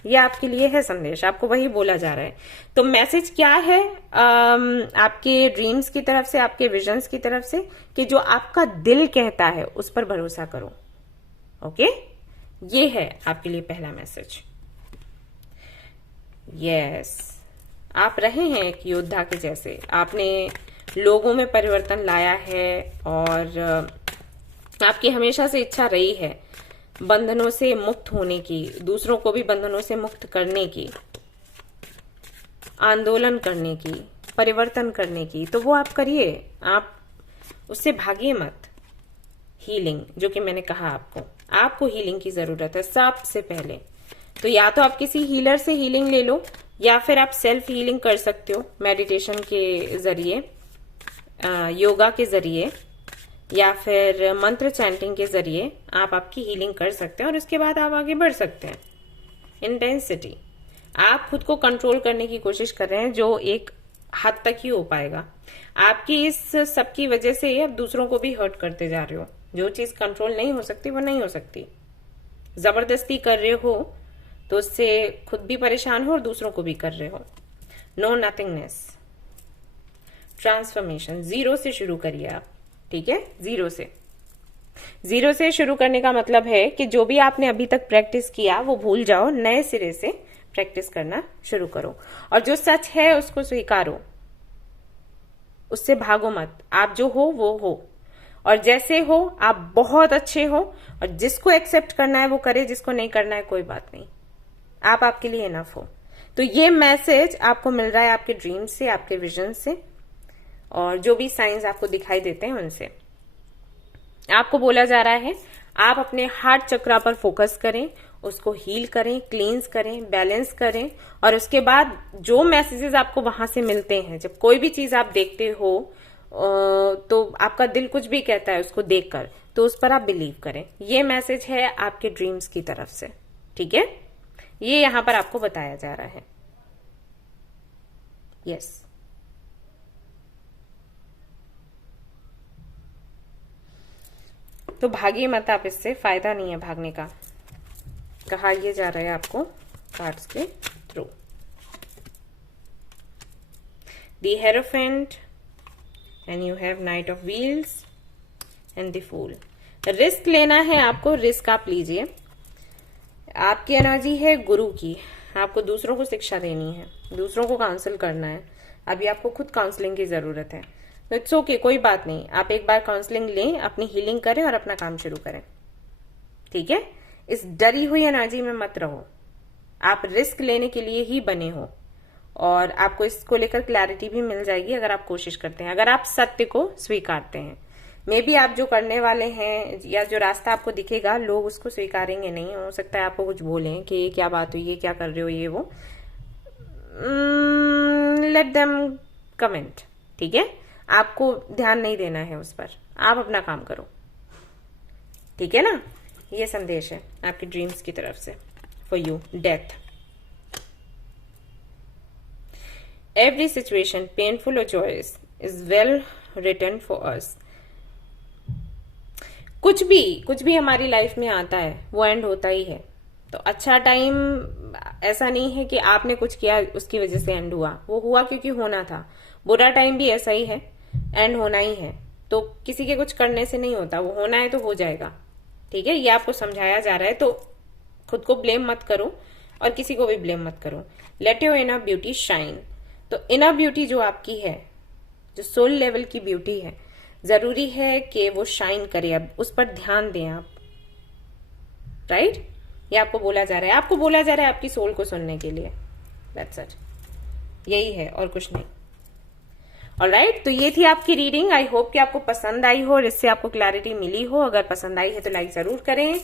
ये आपके लिए है संदेश, आपको वही बोला जा रहा है। तो मैसेज क्या है आपके ड्रीम्स की तरफ से, आपके विजन्स की तरफ से, कि जो आपका दिल कहता है उस पर भरोसा करो। ओके, ये है आपके लिए पहला मैसेज। यस, आप रहे हैं एक योद्धा के जैसे, आपने लोगों में परिवर्तन लाया है, और आपकी हमेशा से इच्छा रही है बंधनों से मुक्त होने की, दूसरों को भी बंधनों से मुक्त करने की, आंदोलन करने की, परिवर्तन करने की। तो वो आप करिए, आप उससे भागिए मत। हीलिंग, जो कि मैंने कहा आपको हीलिंग की जरूरत है सबसे पहले। तो या तो आप किसी हीलर से हीलिंग ले लो, या फिर आप सेल्फ हीलिंग कर सकते हो मेडिटेशन के जरिए। योगा के जरिए या फिर मंत्र चैंटिंग के जरिए आप आपकी हीलिंग कर सकते हैं और उसके बाद आप आगे बढ़ सकते हैं। इंटेंसिटी, आप खुद को कंट्रोल करने की कोशिश कर रहे हैं, जो एक हद तक ही हो पाएगा। आपकी इस सब की वजह से आप दूसरों को भी हर्ट करते जा रहे हो। जो चीज कंट्रोल नहीं हो सकती वो नहीं हो सकती। जबरदस्ती कर रहे हो तो उससे खुद भी परेशान हो और दूसरों को भी कर रहे हो। नो नथिंगनेस, ट्रांसफॉर्मेशन, जीरो से शुरू करिए आप, ठीक है। जीरो से शुरू करने का मतलब है कि जो भी आपने अभी तक प्रैक्टिस किया वो भूल जाओ, नए सिरे से प्रैक्टिस करना शुरू करो और जो सच है उसको स्वीकारो, उससे भागो मत। आप जो हो वो हो और जैसे हो आप बहुत अच्छे हो और जिसको एक्सेप्ट करना है वो करे, जिसको नहीं करना है कोई बात नहीं। आप आपके लिए इनफ हो। तो ये मैसेज आपको मिल रहा है आपके ड्रीम से, आपके विजन से और जो भी साइंस आपको दिखाई देते हैं उनसे। आपको बोला जा रहा है आप अपने हार्ट चक्रा पर फोकस करें, उसको हील करें, क्लींस करें, बैलेंस करें और उसके बाद जो मैसेजेस आपको वहां से मिलते हैं, जब कोई भी चीज आप देखते हो तो आपका दिल कुछ भी कहता है उसको देखकर, तो उस पर आप बिलीव करें। ये मैसेज है आपके ड्रीम्स की तरफ से, ठीक है। ये यहां पर आपको बताया जा रहा है। यस, तो भागिए मत आप, इससे फायदा नहीं है भागने का, कहा यह जा रहा है आपको कार्ड्स के through. The hierophant and you have knight of wheels and the fool. Risk लेना है आपको, रिस्क आप लीजिए। आपकी एनर्जी है गुरु की, आपको दूसरों को शिक्षा देनी है, दूसरों को काउंसिल करना है। अभी आपको खुद काउंसलिंग की जरूरत है, तो इट्स ओके, कोई बात नहीं। आप एक बार काउंसलिंग लें, अपनी हीलिंग करें और अपना काम शुरू करें, ठीक है। इस डरी हुई एनर्जी में मत रहो। आप रिस्क लेने के लिए ही बने हो और आपको इसको लेकर क्लैरिटी भी मिल जाएगी अगर आप कोशिश करते हैं, अगर आप सत्य को स्वीकारते हैं। मे बी आप जो करने वाले हैं या जो रास्ता आपको दिखेगा लोग उसको स्वीकारेंगे नहीं। हो सकता है आपको कुछ बोलें कि ये क्या बात हुई, ये क्या कर रहे हो, ये वो। लेट देम कमेंट, ठीक है। आपको ध्यान नहीं देना है उस पर, आप अपना काम करो, ठीक है ना। ये संदेश है आपके ड्रीम्स की तरफ से for you. Death, every situation painful और joyous is well written for us. कुछ भी हमारी लाइफ में आता है वो एंड होता ही है। तो अच्छा टाइम ऐसा नहीं है कि आपने कुछ किया उसकी वजह से एंड हुआ, वो हुआ क्योंकि होना था। बुरा टाइम भी ऐसा ही है, एंड होना ही है। तो किसी के कुछ करने से नहीं होता, वो होना है तो हो जाएगा, ठीक है। ये आपको समझाया जा रहा है, तो खुद को ब्लेम मत करो और किसी को भी ब्लेम मत करो। Let your inner beauty shine. तो इनर ब्यूटी जो आपकी है, जो सोल लेवल की ब्यूटी है, जरूरी है कि वो शाइन करे। अब उस पर ध्यान दें आप, राइट। ये आपको बोला जा रहा है, आपको बोला जा रहा है आपकी सोल को सुनने के लिए। दैट्स इट, यही है और कुछ नहीं। ऑलराइट, तो ये थी आपकी रीडिंग। आई होप कि आपको पसंद आई हो और इससे आपको क्लैरिटी मिली हो। अगर पसंद आई है तो लाइक जरूर करें।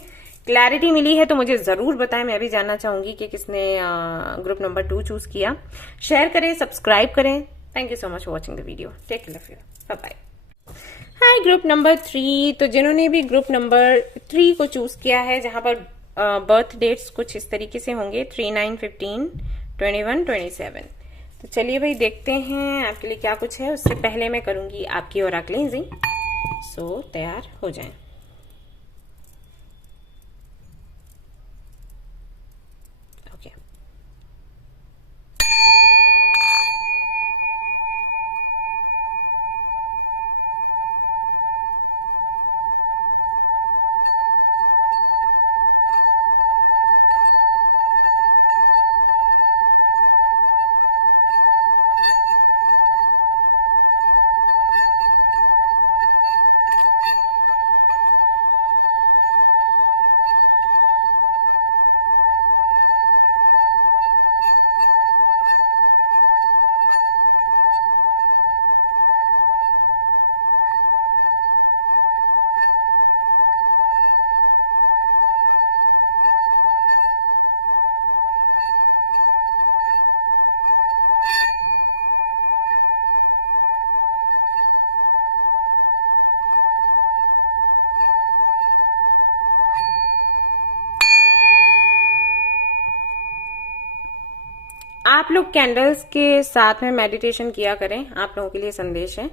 क्लैरिटी मिली है तो मुझे जरूर बताएं, मैं भी जानना चाहूंगी कि किसने ग्रुप नंबर 2 चूज किया। शेयर करें, सब्सक्राइब करें। Thank you so much for watching the video. Take care of you, bye bye. Hi group number 3, तो जिन्होंने भी ग्रुप नंबर 3 को चूज किया है, जहां पर बर्थ डेट्स कुछ इस तरीके से होंगे 3, 9, 15, 21, 27। तो चलिए भाई देखते हैं आपके लिए क्या कुछ है। उससे पहले मैं करूंगी आपकी और क्लींजिंग, सो तैयार हो जाएं। ओके, आप लोग कैंडल्स के साथ में मेडिटेशन किया करें, आप लोगों के लिए संदेश है।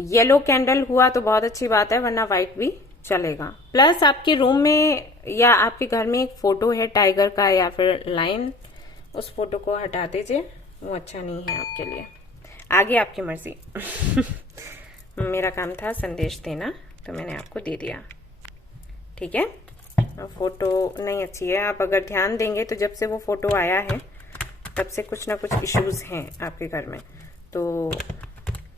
येलो कैंडल हुआ तो बहुत अच्छी बात है, वरना व्हाइट भी चलेगा। प्लस आपके रूम में या आपके घर में एक फोटो है टाइगर का या फिर लायन, उस फोटो को हटा दीजिए, वो अच्छा नहीं है आपके लिए। आगे आपकी मर्जी। मेरा काम था संदेश देना, तो मैंने आपको दे दिया, ठीक है। फोटो नहीं अच्छी है, आप अगर ध्यान देंगे तो जब से वो फोटो आया है तब से कुछ ना कुछ इश्यूज हैं आपके घर में, तो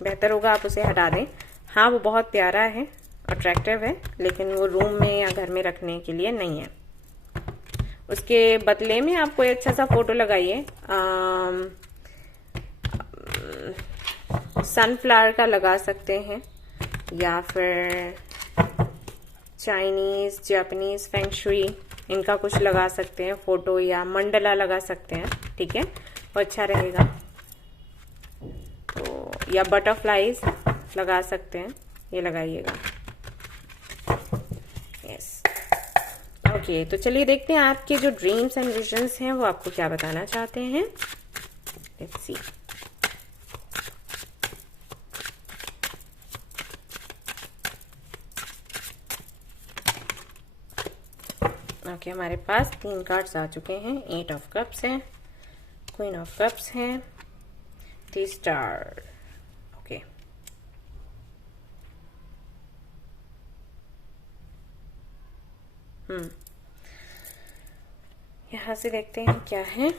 बेहतर होगा आप उसे हटा दें। हाँ, वो बहुत प्यारा है, अट्रैक्टिव है, लेकिन वो रूम में या घर में रखने के लिए नहीं है। उसके बदले में आप कोई अच्छा सा फोटो लगाइए, सनफ्लावर का लगा सकते हैं, या फिर चाइनीज, जापानीज, फेंग शुई, इनका कुछ लगा सकते हैं फोटो, या मंडला लगा सकते हैं, ठीक है, वो अच्छा रहेगा। तो या बटरफ्लाईज लगा सकते हैं, ये लगाइएगा। Yes, okay. तो चलिए देखते हैं आपके जो ड्रीम्स एंड विजन्स हैं वो आपको क्या बताना चाहते हैं। Let's see. ओके, हमारे पास 3 कार्ड्स आ चुके हैं। 8 ऑफ कप्स है, क्वीन ऑफ कप्स है, 3 स्टार। ओके, यहां से देखते हैं क्या है।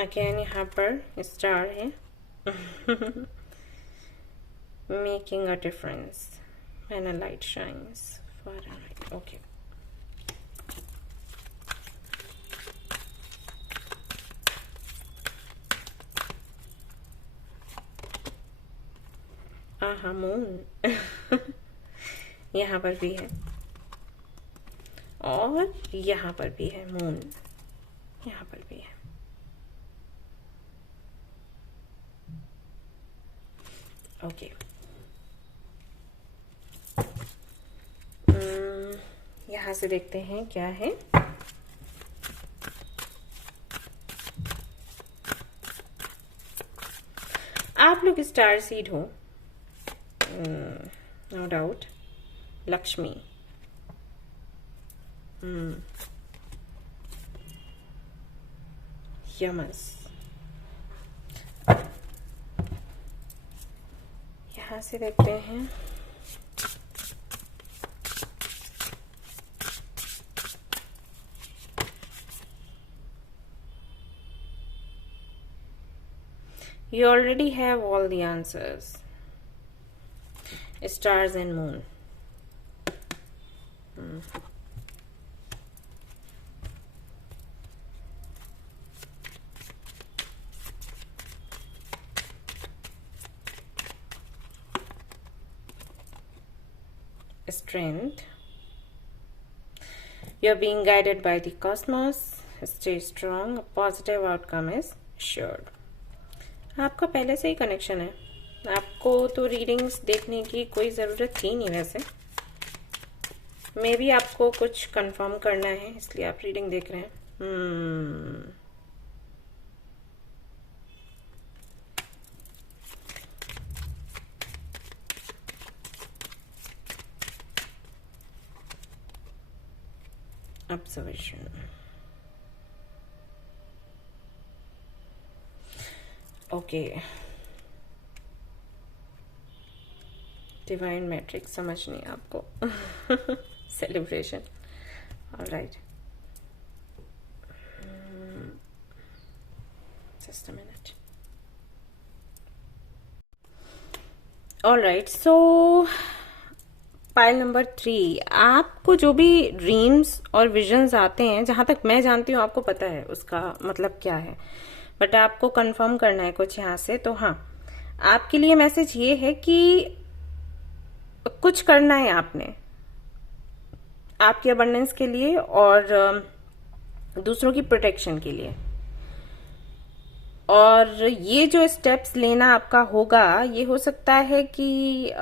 अगेन यहाँ पर स्टार है। Making a difference when a light shines for a night. Okay, हाँ, मून यहाँ पर भी है, और यहाँ पर भी है मून, यहाँ पर भी है। ओके, यहां से देखते हैं क्या है। आप लोग स्टार सीड हो, नो डाउट। लक्ष्मी, यमस, यहां से देखते हैं you already have all the answers. Stars and moon. Strength. You're being guided by the cosmos. Stay strong. A positive outcome is assured. आपका पहले से ही कनेक्शन है, आपको तो रीडिंग्स देखने की कोई ज़रूरत थी नहीं। वैसे मे भी आपको कुछ कंफर्म करना है, इसलिए आप रीडिंग देख रहे हैं। ऑब्जर्वेशन। ओके, डिवाइन मैट्रिक्स समझ नहीं आपको। Celebration, alright, just a minute. Alright, so pile number 3, आपको जो भी ड्रीम्स और विजन्स आते हैं, जहां तक मैं जानती हूँ आपको पता है उसका मतलब क्या है, बट आपको कंफर्म करना है कुछ यहाँ से। तो हाँ, आपके लिए मैसेज ये है कि कुछ करना है आपने आपकी अबंडेंस के लिए और दूसरों की प्रोटेक्शन के लिए। और ये जो स्टेप्स लेना आपका होगा, ये हो सकता है कि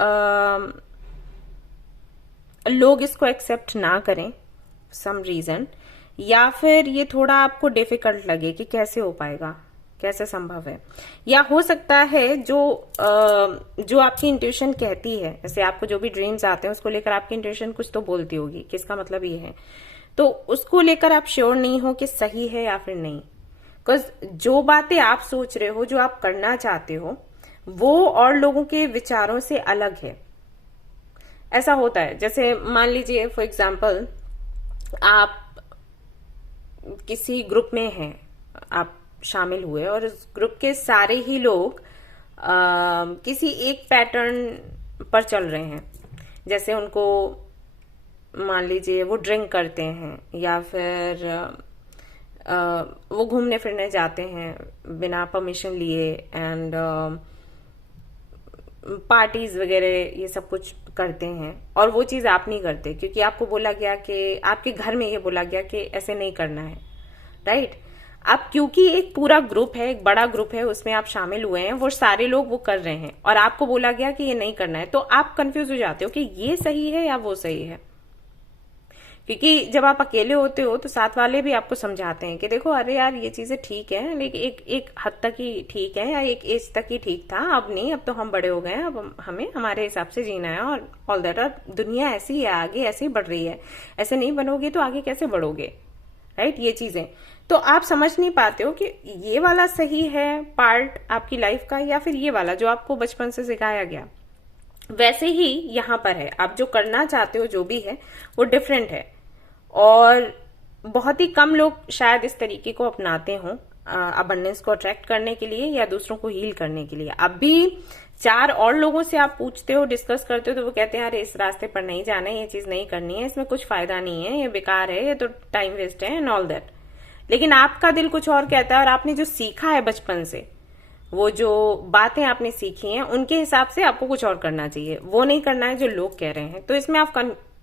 लोग इसको एक्सेप्ट ना करें सम रीजन, या फिर ये थोड़ा आपको डिफिकल्ट लगे कि कैसे हो पाएगा, कैसे संभव है। या हो सकता है जो आपकी इंट्यूशन कहती है, जैसे आपको जो भी ड्रीम्स आते हैं उसको लेकर आपकी इंट्यूशन कुछ तो बोलती होगी कि इसका मतलब ये है, तो उसको लेकर आप श्योर नहीं हो कि सही है या फिर नहीं। बिकॉज जो बातें आप सोच रहे हो, जो आप करना चाहते हो, वो और लोगों के विचारों से अलग है। ऐसा होता है, जैसे मान लीजिए फॉर एग्जाम्पल आप किसी ग्रुप में हैं, आप शामिल हुए और उस ग्रुप के सारे ही लोग किसी एक पैटर्न पर चल रहे हैं। जैसे उनको मान लीजिए वो ड्रिंक करते हैं, या फिर वो घूमने फिरने जाते हैं बिना परमिशन लिए, एंड पार्टीज वगैरह ये सब कुछ करते हैं, और वो चीज आप नहीं करते क्योंकि आपको बोला गया कि आपके घर में ये बोला गया कि ऐसे नहीं करना है, राइट। अब क्योंकि एक पूरा ग्रुप है, एक बड़ा ग्रुप है, उसमें आप शामिल हुए हैं, वो सारे लोग वो कर रहे हैं और आपको बोला गया कि ये नहीं करना है, तो आप कंफ्यूज हो जाते हो कि ये सही है या वो सही है। क्योंकि जब आप अकेले होते हो तो साथ वाले भी आपको समझाते हैं कि देखो अरे यार ये चीजें ठीक है, लेकिन एक हद तक ही ठीक है, या एक एज तक ही ठीक था, अब नहीं, अब तो हम बड़े हो गए हैं, अब हमें हमारे हिसाब से जीना है, और ऑल दैट। और दुनिया ऐसी है, आगे ऐसे ही बढ़ रही है, ऐसे नहीं बनोगे तो आगे कैसे बढ़ोगे, राइट। ये चीजें तो आप समझ नहीं पाते हो कि ये वाला सही है पार्ट आपकी लाइफ का, या फिर ये वाला जो आपको बचपन से सिखाया गया। वैसे ही यहाँ पर है, आप जो करना चाहते हो जो भी है वो डिफरेंट है, और बहुत ही कम लोग शायद इस तरीके को अपनाते हों अबंडेंस को अट्रैक्ट करने के लिए या दूसरों को हील करने के लिए। अब भी 4 और लोगों से आप पूछते हो, डिस्कस करते हो, तो वो कहते हैं अरे इस रास्ते पर नहीं जाना है, ये चीज नहीं करनी है, इसमें कुछ फायदा नहीं है, ये बेकार है, ये तो टाइम वेस्ट है एंड ऑल दैट। लेकिन आपका दिल कुछ और कहता है, और आपने जो सीखा है बचपन से, वो जो बातें आपने सीखी हैं, उनके हिसाब से आपको कुछ और करना चाहिए, वो नहीं करना है जो लोग कह रहे हैं। तो इसमें आप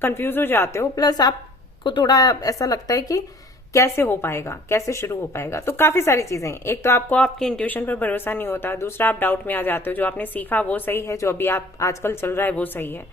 कंफ्यूज हो जाते हो, प्लस आपको थोड़ा ऐसा लगता है कि कैसे हो पाएगा, कैसे शुरू हो पाएगा। तो काफी सारी चीजें हैं। एक तो आपको आपके इंट्यूशन पर भरोसा नहीं होता, दूसरा आप डाउट में आ जाते हो, जो आपने सीखा वो सही है, जो अभी आप आजकल चल रहा है वो सही है,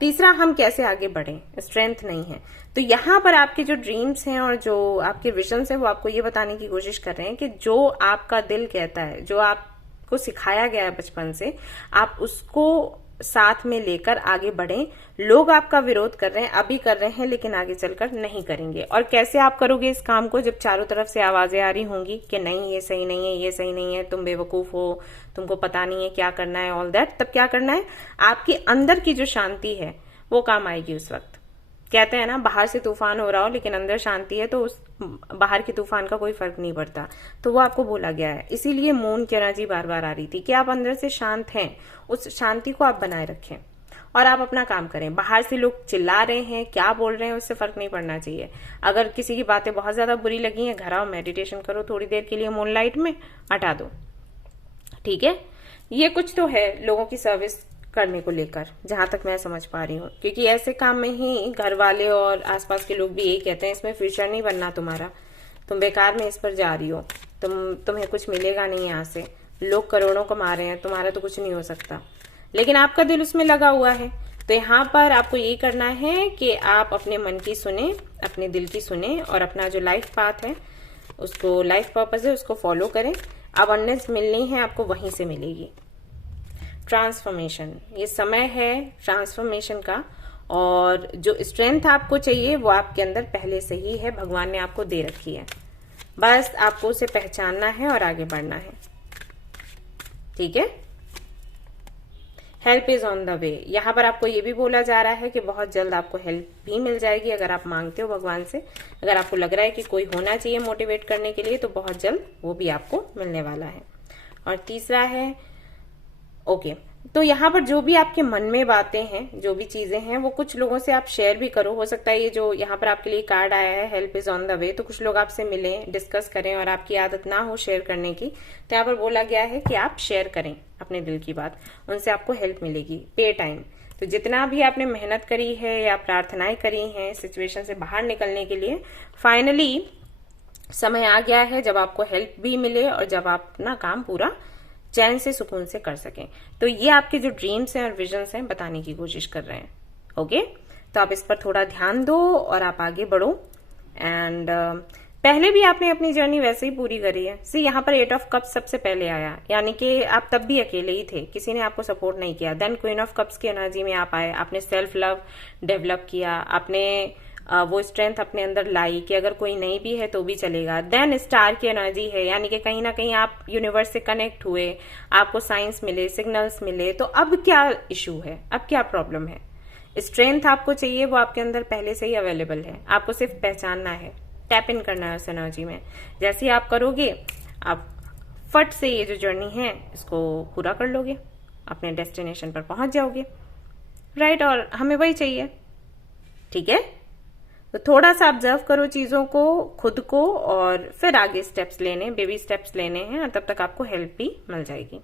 तीसरा हम कैसे आगे बढ़ें, स्ट्रेंथ नहीं है। तो यहाँ पर आपके जो ड्रीम्स हैं और जो आपके विजन्स हैं वो आपको ये बताने की कोशिश कर रहे हैं कि जो आपका दिल कहता है, जो आपको सिखाया गया है बचपन से, आप उसको साथ में लेकर आगे बढ़ें। लोग आपका विरोध कर रहे हैं, अभी कर रहे हैं, लेकिन आगे चलकर नहीं करेंगे। और कैसे आप करोगे इस काम को, जब चारों तरफ से आवाजें आ रही होंगी कि नहीं ये सही नहीं है, ये सही नहीं है, तुम बेवकूफ हो, तुमको पता नहीं है क्या करना है, ऑल दैट। तब क्या करना है, आपके अंदर की जो शांति है वो काम आएगी उस वक्त। कहते हैं ना, बाहर से तूफान हो रहा हो लेकिन अंदर शांति है, तो उस बाहर के तूफान का कोई फर्क नहीं पड़ता। तो वो आपको बोला गया है, इसीलिए मून की एनर्जी बार बार आ रही थी कि आप अंदर से शांत हैं, उस शांति को आप बनाए रखें और आप अपना काम करें। बाहर से लोग चिल्ला रहे हैं, क्या बोल रहे हैं, उससे फर्क नहीं पड़ना चाहिए। अगर किसी की बातें बहुत ज्यादा बुरी लगी हैं, घर आओ, मेडिटेशन करो थोड़ी देर के लिए, मूनलाइट में हटा दो, ठीक है। ये कुछ तो है लोगों की सर्विस करने को लेकर, जहां तक मैं समझ पा रही हूँ, क्योंकि ऐसे काम में ही घर वाले और आसपास के लोग भी यही कहते हैं, इसमें फ्यूचर नहीं बनना तुम्हारा, तुम बेकार में इस पर जा रही हो, तुम्हें कुछ मिलेगा नहीं यहाँ से, लोग करोड़ों कमा रहे हैं, तुम्हारा तो कुछ नहीं हो सकता। लेकिन आपका दिल उसमें लगा हुआ है। तो यहाँ पर आपको यही करना है कि आप अपने मन की सुने, अपने दिल की सुने, और अपना जो लाइफ पाथ है, उसको लाइफ पर्पस है, उसको फॉलो करें। अबंडेंस मिलनी है आपको, वहीं से मिलेगी। ट्रांसफॉर्मेशन, ये समय है ट्रांसफॉर्मेशन का, और जो स्ट्रेंथ आपको चाहिए वो आपके अंदर पहले से ही है, भगवान ने आपको दे रखी है, बस आपको उसे पहचानना है और आगे बढ़ना है, ठीक है। Help is on the way. यहाँ पर आपको ये भी बोला जा रहा है कि बहुत जल्द आपको हेल्प भी मिल जाएगी, अगर आप मांगते हो भगवान से। अगर आपको लग रहा है कि कोई होना चाहिए मोटिवेट करने के लिए, तो बहुत जल्द वो भी आपको मिलने वाला है। और तीसरा है, ओके, तो यहाँ पर जो भी आपके मन में बातें हैं, जो भी चीजें हैं, वो कुछ लोगों से आप शेयर भी करो। हो सकता है ये जो यहाँ पर आपके लिए कार्ड आया है, help is on the way, तो कुछ लोग आपसे मिलें, डिस्कस करें, और आपकी आदत ना हो शेयर करने की, तो यहाँ पर बोला गया है कि आप शेयर करें अपने दिल की बात, उनसे आपको हेल्प मिलेगी। पे टाइम, तो जितना भी आपने मेहनत करी है या प्रार्थनाएं करी हैं सिचुएशन से बाहर निकलने के लिए, फाइनली समय आ गया है जब आपको हेल्प भी मिले और जब आप अपना काम पूरा चैन से, सुकून से कर सकें। तो ये आपके जो ड्रीम्स हैं और विजन्स हैं बताने की कोशिश कर रहे हैं। ओके, तो आप इस पर थोड़ा ध्यान दो और आप आगे बढ़ो। एंड पहले भी आपने अपनी जर्नी वैसे ही पूरी करी है। सी यहाँ पर 8 ऑफ कप्स सबसे पहले आया, यानी कि आप तब भी अकेले ही थे, किसी ने आपको सपोर्ट नहीं किया। देन क्वीन ऑफ कप्स की एनर्जी में आप आए, आपने सेल्फ लव डेवलप किया, आपने वो स्ट्रेंथ अपने अंदर लाई कि अगर कोई नहीं भी है तो भी चलेगा। देन स्टार की एनर्जी है, यानी कि कहीं ना कहीं आप यूनिवर्स से कनेक्ट हुए, आपको साइंस मिले, सिग्नल्स मिले। तो अब क्या इशू है, अब क्या प्रॉब्लम है? स्ट्रेंथ आपको चाहिए, वो आपके अंदर पहले से ही अवेलेबल है, आपको सिर्फ पहचानना है, टैप इन करना है उस एनर्जी में। जैसे ही आप करोगे, आप फट से ये जो जर्नी है इसको पूरा कर लोगे, अपने डेस्टिनेशन पर पहुंच जाओगे। राइट, और हमें वही चाहिए। ठीक है, तो थोड़ा सा ऑब्जर्व करो चीजों को, खुद को, और फिर आगे स्टेप्स लेने, बेबी स्टेप्स लेने हैं, और तब तक आपको हेल्प भी मिल जाएगी।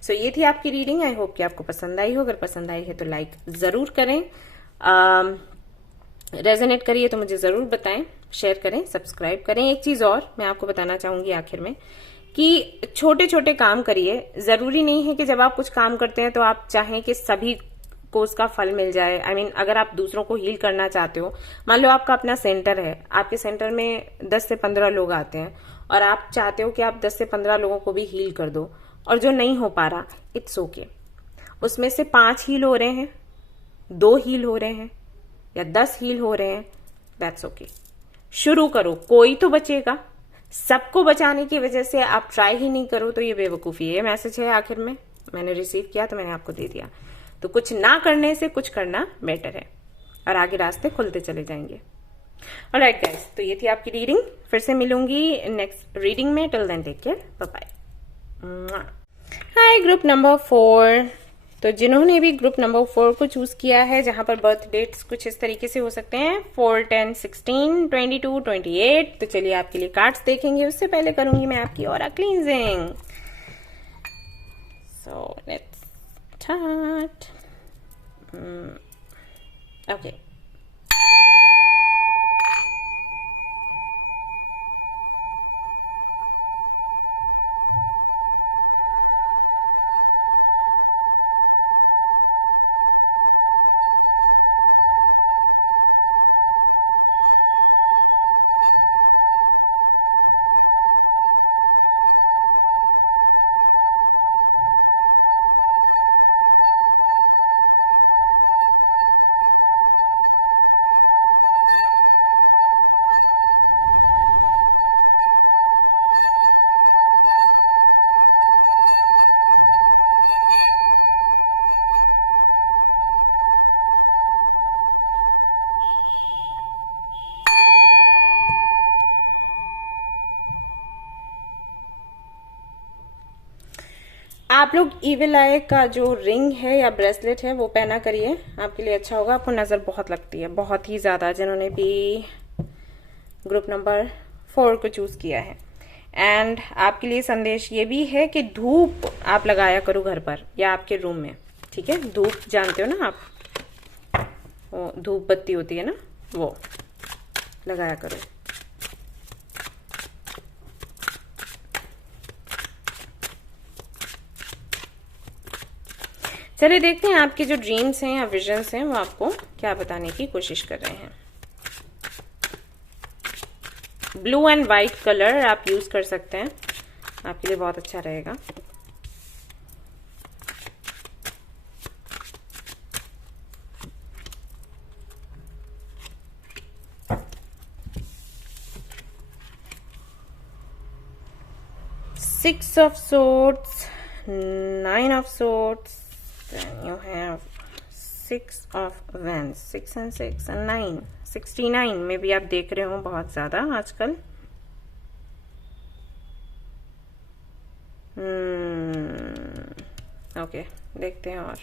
सो ये थी आपकी रीडिंग। आई होप कि आपको पसंद आई हो। अगर पसंद आई है तो लाइक जरूर करें, रेजोनेट करिए तो मुझे जरूर बताएं, शेयर करें, सब्सक्राइब करें। एक चीज और मैं आपको बताना चाहूंगी आखिर में कि छोटे छोटे काम करिए। जरूरी नहीं है कि जब आप कुछ काम करते हैं तो आप चाहें कि सभी को उसका फल मिल जाए। I mean, अगर आप दूसरों को हील करना चाहते हो, मान लो आपका अपना सेंटर है, आपके सेंटर में 10 से 15 लोग आते हैं और आप चाहते हो कि आप 10 से 15 लोगों को भी हील कर दो, और जो नहीं हो पा रहा, इट्स ओके। उसमें से 5 हील हो रहे हैं, 2 हील हो रहे हैं, या 10 हील हो रहे हैं, दैट्स ओके। शुरू करो, कोई तो बचेगा। सबको बचाने की वजह से आप ट्राई ही नहीं करो तो ये बेवकूफी है। ये मैसेज है आखिर में, मैंने रिसीव किया तो मैंने आपको दे दिया। तो कुछ ना करने से कुछ करना बेटर है, और आगे रास्ते खुलते चले जाएंगे। ऑलराइट गाइस, तो ये थी आपकी रीडिंग। फिर से मिलूंगी नेक्स्ट रीडिंग में। Till then take care, bye bye. Hi group number 4। तो जिन्होंने भी ग्रुप नंबर 4 को चूज किया है, जहां पर बर्थ डेट्स कुछ इस तरीके से हो सकते हैं 4, 10, 16, 22, 28। तो चलिए आपके लिए कार्ड्स देखेंगे। उससे पहले करूंगी मैं आपकी aura cleansing. So let's start. Okay. आप लोग इविल आई का जो रिंग है या ब्रेसलेट है वो पहना करिए, आपके लिए अच्छा होगा। आपको नजर बहुत लगती है, बहुत ही ज्यादा, जिन्होंने भी ग्रुप नंबर 4 को चूज किया है। एंड आपके लिए संदेश ये भी है कि धूप आप लगाया करो घर पर या आपके रूम में। ठीक है, धूप जानते हो ना आप, वो धूप बत्ती होती है ना, वो लगाया करो। चलिए देखते हैं आपके जो ड्रीम्स हैं या विजन्स हैं वो आपको क्या बताने की कोशिश कर रहे हैं। ब्लू एंड व्हाइट कलर आप यूज कर सकते हैं, आपके लिए बहुत अच्छा रहेगा। Six of Swords, 9 of Swords, then you have 6 of Wands, 6 and 6 and 9, 69 में भी आप देख रहे हो बहुत ज्यादा आजकल। ओके, देखते हैं और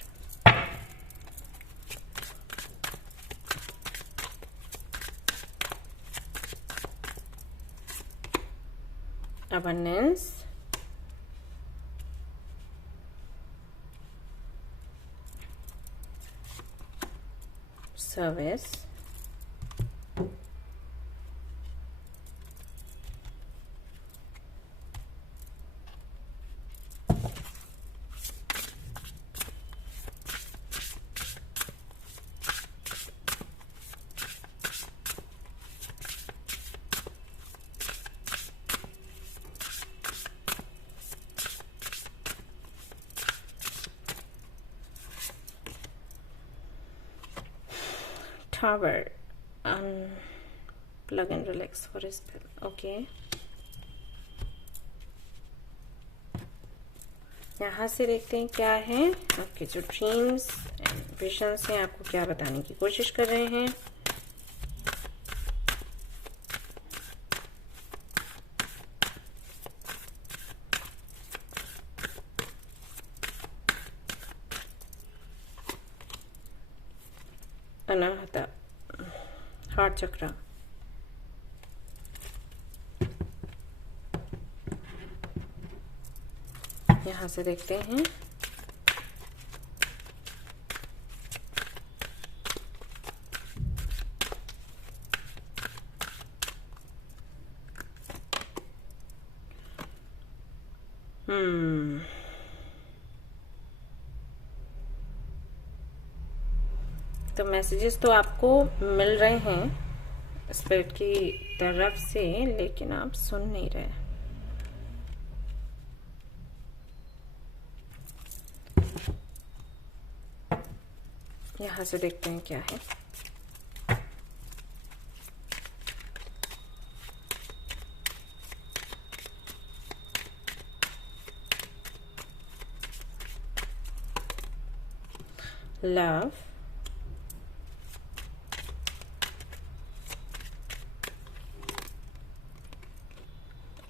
abundance, service, tower, plug and relax for a spell. Okay, यहाँ से देखते हैं क्या है आपके जो ड्रीम्स एंड विजन्स हैं, आपको क्या बताने की कोशिश कर रहे हैं। अनाहता, हार्ट चक्रा, यहाँ से देखते हैं तो मैसेजेस तो आपको मिल रहे हैं स्पिरिट की तरफ से, लेकिन आप सुन नहीं रहे। यहां से देखते हैं क्या है। Love,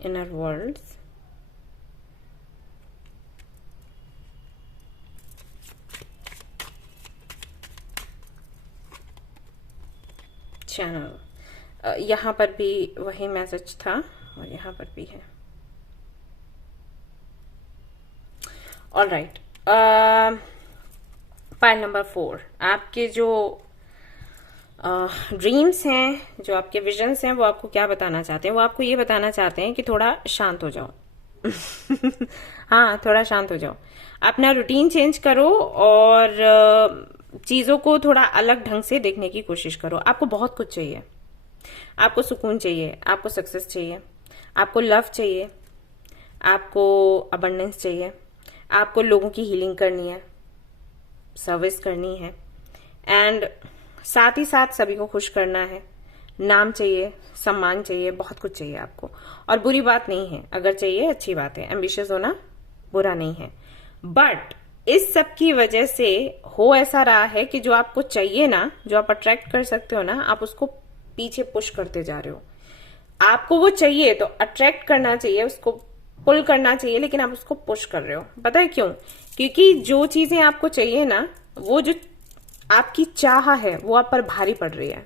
inner worlds, channel. यहाँ पर भी वही मैसेज था और यहाँ पर भी है। ऑल राइट, पाइल नंबर 4, आपके जो ड्रीम्स हैं, जो आपके विजन्स हैं, वो आपको क्या बताना चाहते हैं? वो आपको ये बताना चाहते हैं कि थोड़ा शांत हो जाओ। हाँ, थोड़ा शांत हो जाओ, अपना रूटीन चेंज करो और चीजों को थोड़ा अलग ढंग से देखने की कोशिश करो। आपको बहुत कुछ चाहिए, आपको सुकून चाहिए, आपको सक्सेस चाहिए, आपको लव चाहिए, आपको अबंडेंस चाहिए, आपको लोगों की हीलिंग करनी है, सर्विस करनी है, एंड साथ ही साथ सभी को खुश करना है। नाम चाहिए, सम्मान चाहिए, बहुत कुछ चाहिए आपको। और बुरी बात नहीं है, अगर चाहिए अच्छी बात है, एम्बिशियस होना बुरा नहीं है। बट इस सब की वजह से हो ऐसा रहा है कि जो आपको चाहिए ना, जो आप अट्रैक्ट कर सकते हो ना, आप उसको पीछे पुश करते जा रहे हो। आपको वो चाहिए तो अट्रैक्ट करना चाहिए, उसको पुल करना चाहिए, लेकिन आप उसको पुश कर रहे हो। पता है क्यों? क्योंकि जो चीजें आपको चाहिए ना, वो जो आपकी चाह है वो आप पर भारी पड़ रही है।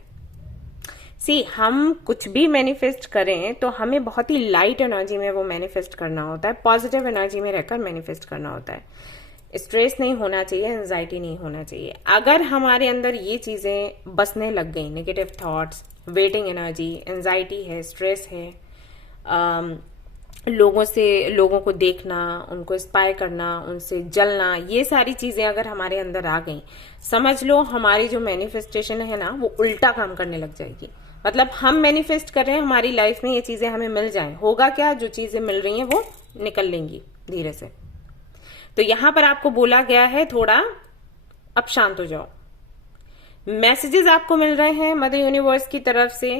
सी, हम कुछ भी मैनिफेस्ट करें तो हमें बहुत ही लाइट एनर्जी में वो मैनिफेस्ट करना होता है, पॉजिटिव एनर्जी में रहकर मैनिफेस्ट करना होता है। स्ट्रेस नहीं होना चाहिए, एंजाइटी नहीं होना चाहिए। अगर हमारे अंदर ये चीजें बसने लग गई, negative thoughts, waiting energy, anxiety है, स्ट्रेस है, लोगों को देखना, उनको स्पाई करना, उनसे जलना, ये सारी चीजें अगर हमारे अंदर आ गई, समझ लो हमारी जो मैनिफेस्टेशन है ना, वो उल्टा काम करने लग जाएगी। मतलब हम मैनिफेस्ट कर रहे हैं हमारी लाइफ में ये चीजें हमें मिल जाएं, होगा क्या? जो चीजें मिल रही हैं वो निकल लेंगी धीरे से। तो यहां पर आपको बोला गया है थोड़ा अब शांत हो जाओ। मैसेजेस आपको मिल रहे हैं मदर यूनिवर्स की तरफ से,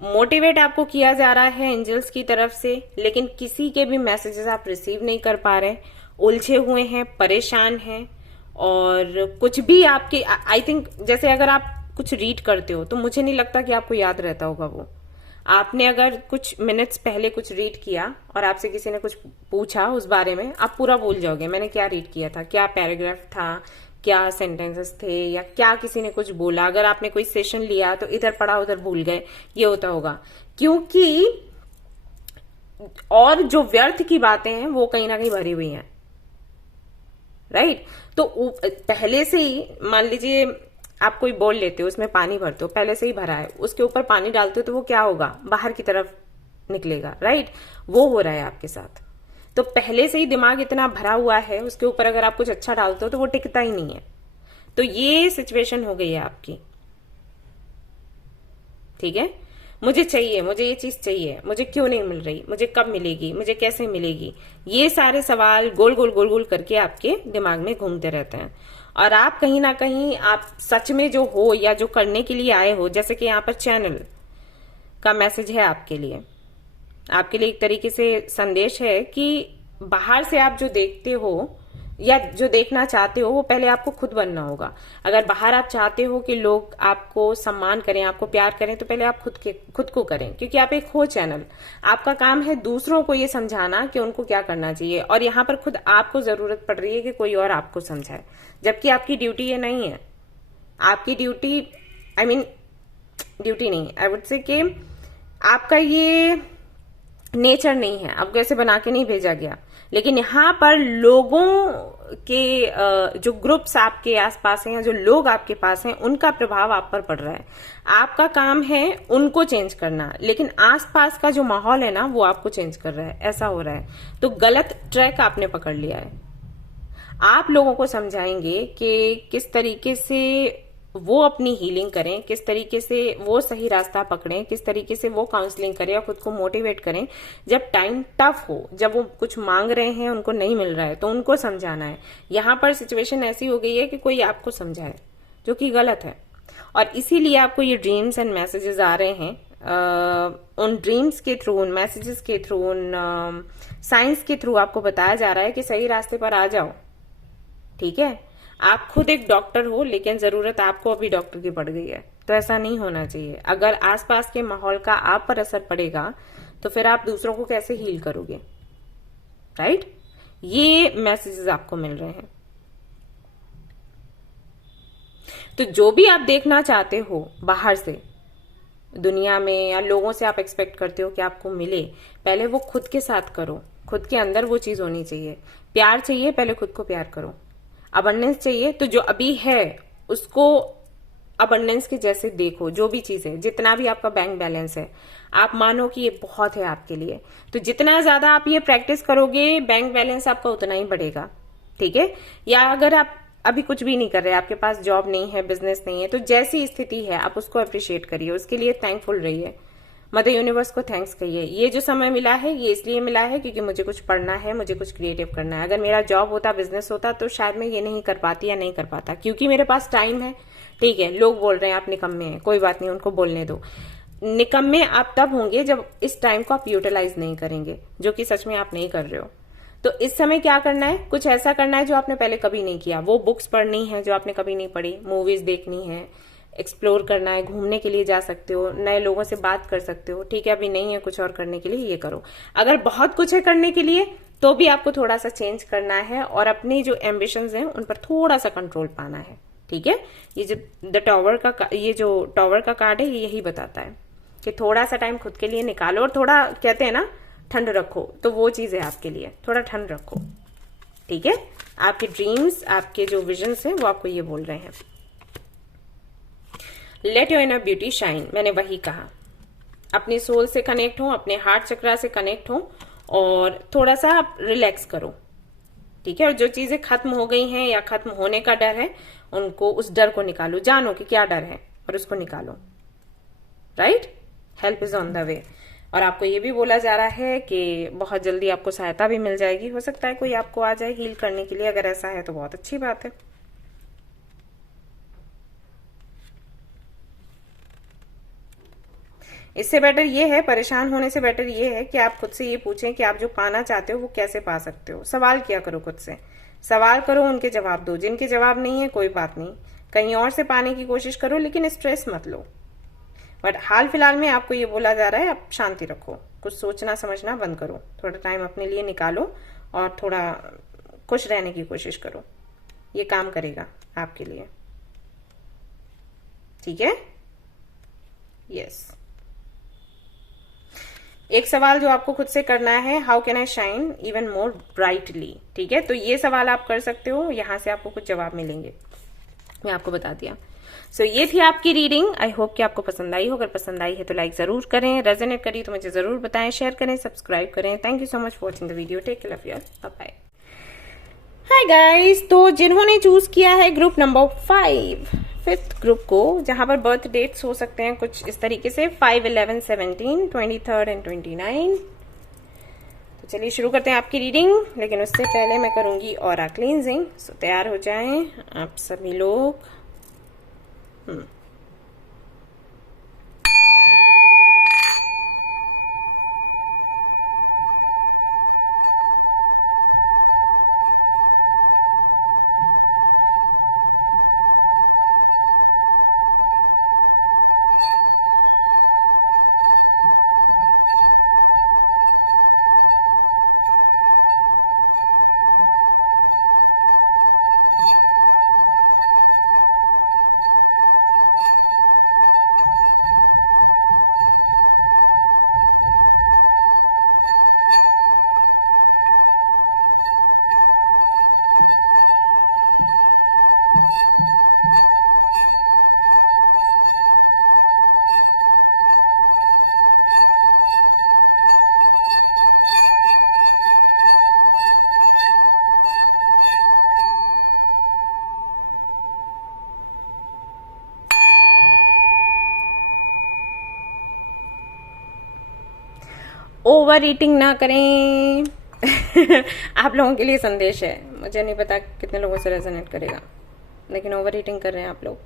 मोटिवेट आपको किया जा रहा है एंजल्स की तरफ से, लेकिन किसी के भी मैसेजेस आप रिसीव नहीं कर पा रहे, उलझे हुए हैं, परेशान हैं, और कुछ भी आपके, आई थिंक जैसे अगर आप कुछ रीड करते हो तो मुझे नहीं लगता कि आपको याद रहता होगा वो। आपने अगर कुछ मिनट्स पहले कुछ रीड किया और आपसे किसी ने कुछ पूछा उस बारे में, आप पूरा भूल जाओगे मैंने क्या रीड किया था, क्या पैराग्राफ था, क्या सेंटेंसेस थे, या क्या किसी ने कुछ बोला। अगर आपने कोई सेशन लिया तो इधर पढ़ा उधर भूल गए, ये होता होगा। क्योंकि और जो व्यर्थ की बातें हैं वो कहीं ना कहीं भरी हुई हैं, राइट। तो पहले से ही मान लीजिए आप कोई बोल लेते हो, उसमें पानी भरते हो, पहले से ही भरा है, उसके ऊपर पानी डालते हो तो वो क्या होगा, बाहर की तरफ निकलेगा, राइट। वो हो रहा है आपके साथ। तो पहले से ही दिमाग इतना भरा हुआ है, उसके ऊपर अगर आप कुछ अच्छा डालते हो तो वो टिकता ही नहीं है। तो ये सिचुएशन हो गई है आपकी, ठीक है। मुझे चाहिए, मुझे ये चीज चाहिए, मुझे क्यों नहीं मिल रही, मुझे कब मिलेगी, मुझे कैसे मिलेगी, ये सारे सवाल गोल गोल गोल गोल करके आपके दिमाग में घूमते रहते हैं। और आप कहीं ना कहीं आप सच में जो हो या जो करने के लिए आए हो, जैसे कि यहाँ पर चैनल का मैसेज है आपके लिए एक तरीके से संदेश है कि बाहर से आप जो देखते हो या जो देखना चाहते हो वो पहले आपको खुद बनना होगा। अगर बाहर आप चाहते हो कि लोग आपको सम्मान करें, आपको प्यार करें, तो पहले आप खुद को करें, क्योंकि आप एक हो चैनल। आपका काम है दूसरों को ये समझाना कि उनको क्या करना चाहिए, और यहाँ पर खुद आपको जरूरत पड़ रही है कि कोई और आपको समझाए, जबकि आपकी ड्यूटी ये नहीं है। आपकी ड्यूटी ड्यूटी नहीं, आई वुड से कि आपका ये नेचर नहीं है, आपको ऐसे बना के नहीं भेजा गया। लेकिन यहाँ पर लोगों के जो ग्रुप्स आपके आसपास हैं या जो लोग आपके पास हैं, उनका प्रभाव आप पर पड़ रहा है। आपका काम है उनको चेंज करना, लेकिन आसपास का जो माहौल है ना वो आपको चेंज कर रहा है, ऐसा हो रहा है। तो गलत ट्रैक आपने पकड़ लिया है। आप लोगों को समझाएंगे कि किस तरीके से वो अपनी हीलिंग करें, किस तरीके से वो सही रास्ता पकड़ें, किस तरीके से वो काउंसलिंग करें और खुद को मोटिवेट करें। जब टाइम टफ हो, जब वो कुछ मांग रहे हैं उनको नहीं मिल रहा है, तो उनको समझाना है। यहाँ पर सिचुएशन ऐसी हो गई है कि कोई आपको समझाए, जो कि गलत है। और इसीलिए आपको ये ड्रीम्स एंड मैसेजेस आ रहे हैं। उन ड्रीम्स के थ्रू, उन मैसेजेस के थ्रू, उन साइंस के थ्रू आपको बताया जा रहा है कि सही रास्ते पर आ जाओ, ठीक है। आप खुद एक डॉक्टर हो, लेकिन जरूरत आपको अभी डॉक्टर की पड़ गई है, तो ऐसा नहीं होना चाहिए। अगर आसपास के माहौल का आप पर असर पड़ेगा तो फिर आप दूसरों को कैसे हील करोगे, राइट। ये मैसेजेस आपको मिल रहे हैं। तो जो भी आप देखना चाहते हो बाहर से दुनिया में या लोगों से आप एक्सपेक्ट करते हो कि आपको मिले, पहले वो खुद के साथ करो। खुद के अंदर वो चीज होनी चाहिए। प्यार चाहिए, पहले खुद को प्यार करो। अबंडेंस चाहिए, तो जो अभी है उसको अबंडेंस के जैसे देखो। जो भी चीज है, जितना भी आपका बैंक बैलेंस है, आप मानो कि ये बहुत है आपके लिए। तो जितना ज्यादा आप ये प्रैक्टिस करोगे, बैंक बैलेंस आपका उतना ही बढ़ेगा, ठीक है। या अगर आप अभी कुछ भी नहीं कर रहे, आपके पास जॉब नहीं है, बिजनेस नहीं है, तो जैसी स्थिति है आप उसको अप्रिशिएट करिए, उसके लिए थैंकफुल रहिए। मदर यूनिवर्स को थैंक्स कहिए, ये जो समय मिला है ये इसलिए मिला है क्योंकि मुझे कुछ पढ़ना है, मुझे कुछ क्रिएटिव करना है। अगर मेरा जॉब होता, बिजनेस होता, तो शायद मैं ये नहीं कर पाती या नहीं कर पाता, क्योंकि मेरे पास टाइम है, ठीक है। लोग बोल रहे हैं आप निकम्मे हैं, कोई बात नहीं, उनको बोलने दो। निकम्मे आप तब होंगे जब इस टाइम को आप यूटिलाइज नहीं करेंगे, जो कि सच में आप नहीं कर रहे हो। तो इस समय क्या करना है, कुछ ऐसा करना है जो आपने पहले कभी नहीं किया। वो बुक्स पढ़नी है जो आपने कभी नहीं पढ़ी, मूवीज देखनी है, एक्सप्लोर करना है, घूमने के लिए जा सकते हो, नए लोगों से बात कर सकते हो, ठीक है। अभी नहीं है कुछ और करने के लिए, ये करो। अगर बहुत कुछ है करने के लिए, तो भी आपको थोड़ा सा चेंज करना है और अपनी जो एम्बिशंस हैं उन पर थोड़ा सा कंट्रोल पाना है, ठीक है। ये जो ये जो टॉवर का कार्ड है, ये यही बताता है कि थोड़ा सा टाइम खुद के लिए निकालो और थोड़ा, कहते हैं ना, ठंड रखो। तो वो चीज है आपके लिए, थोड़ा ठंड रखो, ठीक है। आपके ड्रीम्स, आपके जो विजन्स हैं वो आपको ये बोल रहे हैं। Let your inner beauty shine, मैंने वही कहा। अपनी सोल से कनेक्ट हो, अपने हार्ट चक्रा से कनेक्ट हो और थोड़ा सा आप रिलैक्स करो, ठीक है। और जो चीजें खत्म हो गई हैं या खत्म होने का डर है, उनको, उस डर को निकालो। जानो कि क्या डर है और उसको निकालो, right. Help is on the way. और आपको ये भी बोला जा रहा है कि बहुत जल्दी आपको सहायता भी मिल जाएगी। हो सकता है कोई आपको आ जाए हील करने के लिए, अगर ऐसा है तो बहुत अच्छी बात है। इससे बेटर ये है, परेशान होने से बेटर ये है कि आप खुद से ये पूछें कि आप जो पाना चाहते हो वो कैसे पा सकते हो। सवाल किया करो खुद से, सवाल करो, उनके जवाब दो। जिनके जवाब नहीं है कोई बात नहीं, कहीं और से पाने की कोशिश करो, लेकिन स्ट्रेस मत लो। बट हाल फिलहाल में आपको ये बोला जा रहा है आप शांति रखो, कुछ सोचना समझना बंद करो, थोड़ा टाइम अपने लिए निकालो और थोड़ा खुश रहने की कोशिश करो, ये काम करेगा आपके लिए। ठीक है, यस। एक सवाल जो आपको खुद से करना है, how can I shine even more brightly. ठीक है, तो ये सवाल आप कर सकते हो, यहां से आपको कुछ जवाब मिलेंगे, मैं आपको बता दिया। सो ये थी आपकी रीडिंग। आई होप कि आपको पसंद आई हो, अगर पसंद आई है तो लाइक जरूर करें, रेजोनेट करी तो मुझे जरूर बताएं, शेयर करें, सब्सक्राइब करें। Thank you so much for watching the video, take care of your, bye bye. Hi guys, तो जिन्होंने चूज किया है ग्रुप नंबर 5th ग्रुप को, जहां पर बर्थ डेट्स हो सकते हैं कुछ इस तरीके से 5, 11, 17, 23 एंड 29। तो चलिए शुरू करते हैं आपकी रीडिंग, लेकिन उससे पहले मैं करूंगी ऑरा क्लींजिंग। सो तैयार हो जाएं आप सभी लोग। ओवर ईटिंग ना करें। आप लोगों के लिए संदेश है, मुझे नहीं पता कितने लोगों से रेजोनेट करेगा, लेकिन ओवर ईटिंग कर रहे हैं आप लोग,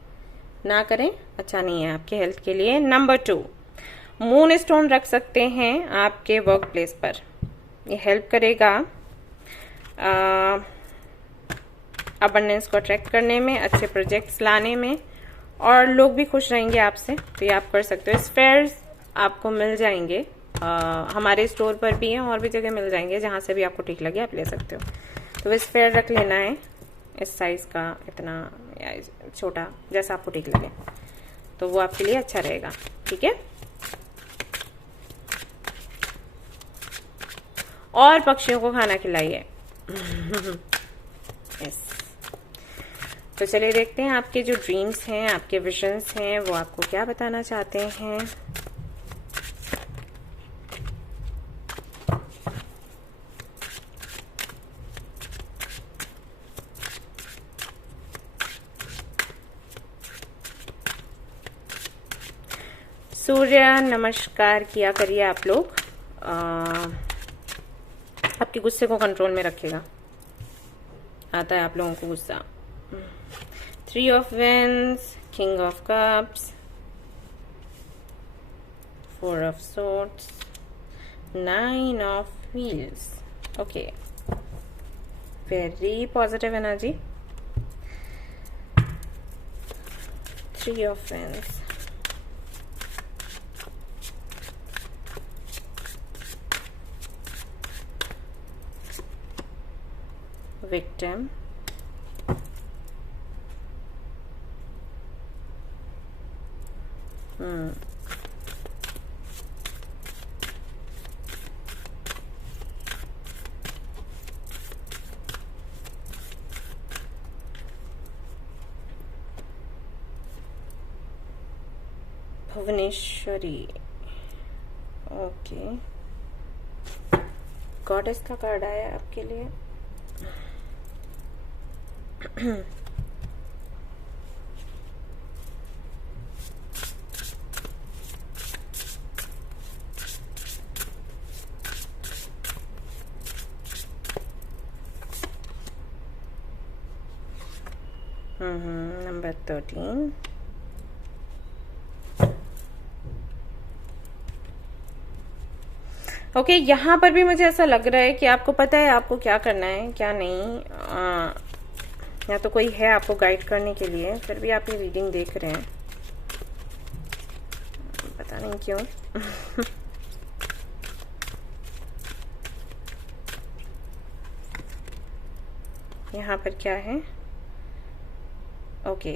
ना करें, अच्छा नहीं है आपके हेल्थ के लिए। नंबर 2, मून स्टोन रख सकते हैं आपके वर्क प्लेस पर, ये हेल्प करेगा अबंडेंस को अट्रैक्ट करने में, अच्छे प्रोजेक्ट्स लाने में, और लोग भी खुश रहेंगे आपसे, तो ये आप कर सकते हो। स्फेयर्स आपको मिल जाएंगे, हमारे स्टोर पर भी है और भी जगह मिल जाएंगे, जहां से भी आपको ठीक लगे आप ले सकते हो। तो वो स्फेयर रख लेना है इस साइज का, इतना या छोटा जैसा आपको ठीक लगे, तो वो आपके लिए अच्छा रहेगा। ठीक है, और पक्षियों को खाना खिलाइए। यस। तो चलिए देखते हैं आपके जो ड्रीम्स हैं, आपके विजन्स हैं, वो आपको क्या बताना चाहते हैं। सूर्य नमस्कार किया करिए आप लोग, आपके गुस्से को कंट्रोल में रखेगा, आता है आप लोगों को गुस्सा। 3 of wands, king of cups, 4 of swords, 9 of wheels. Okay, very positive energy. 3 of wands, victim, Bhuvaneshwari. Okay, goddess का कार्ड आया आपके लिए। नंबर 13। ओके, यहाँ पर भी मुझे ऐसा लग रहा है कि आपको पता है आपको क्या करना है क्या नहीं, या तो कोई है आपको गाइड करने के लिए, फिर भी आप ये रीडिंग देख रहे हैं। पता नहीं क्यों। यहाँ पर क्या है? ओके,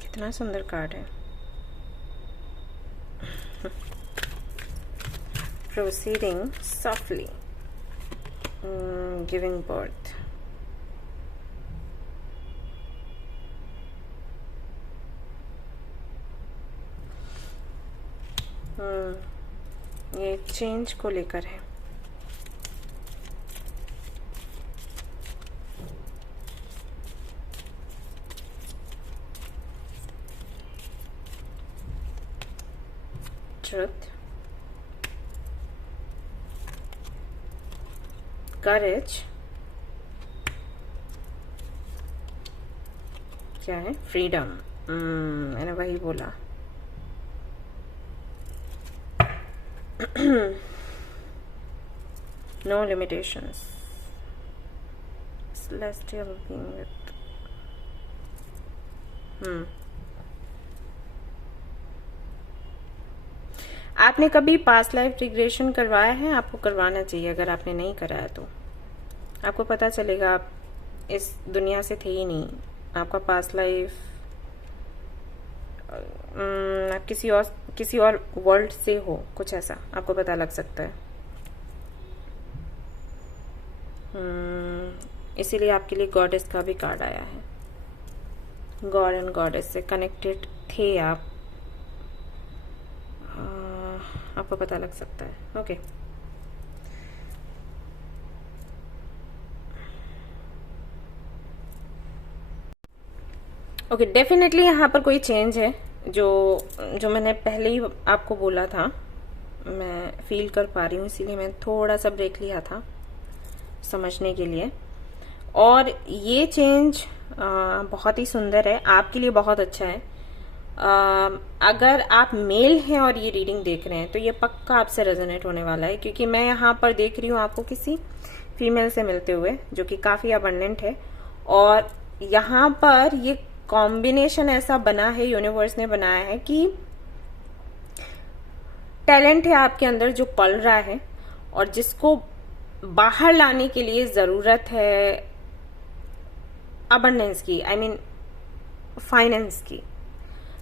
कितना सुंदर कार्ड है। Proceeding softly, giving birth. ये चेंज को लेकर है। ट्रुथ, करेज, क्या है? फ्रीडम। मैंने वही बोला। No limitations. Celestial being with. आपने कभी पास्ट लाइफ रिग्रेशन करवाया है? आपको करवाना चाहिए। अगर आपने नहीं कराया तो आपको पता चलेगा आप इस दुनिया से थे ही नहीं। आपका पास्ट लाइफ किसी और वर्ल्ड से हो, कुछ ऐसा आपको पता लग सकता है। इसीलिए आपके लिए गॉडेस का भी कार्ड आया है। गॉड एंड गॉडेस से कनेक्टेड थे आप, आपको पता लग सकता है। ओके, ओके, डेफिनेटली यहाँ पर कोई चेंज है। जो मैंने पहले ही आपको बोला था, मैं फील कर पा रही हूँ, इसीलिए मैं थोड़ा सा ब्रेक लिया था समझने के लिए। और ये चेंज बहुत ही सुंदर है, आपके लिए बहुत अच्छा है। अगर आप मेल हैं और ये रीडिंग देख रहे हैं तो ये पक्का आपसे रेजोनेट होने वाला है, क्योंकि मैं यहाँ पर देख रही हूँ आपको किसी फीमेल से मिलते हुए जो कि काफी अबंडेंट है। और यहाँ पर ये कॉम्बिनेशन ऐसा बना है, यूनिवर्स ने बनाया है कि टैलेंट है आपके अंदर जो पल रहा है और जिसको बाहर लाने के लिए जरूरत है अबंडेंस की, आई मीन फाइनेंस की,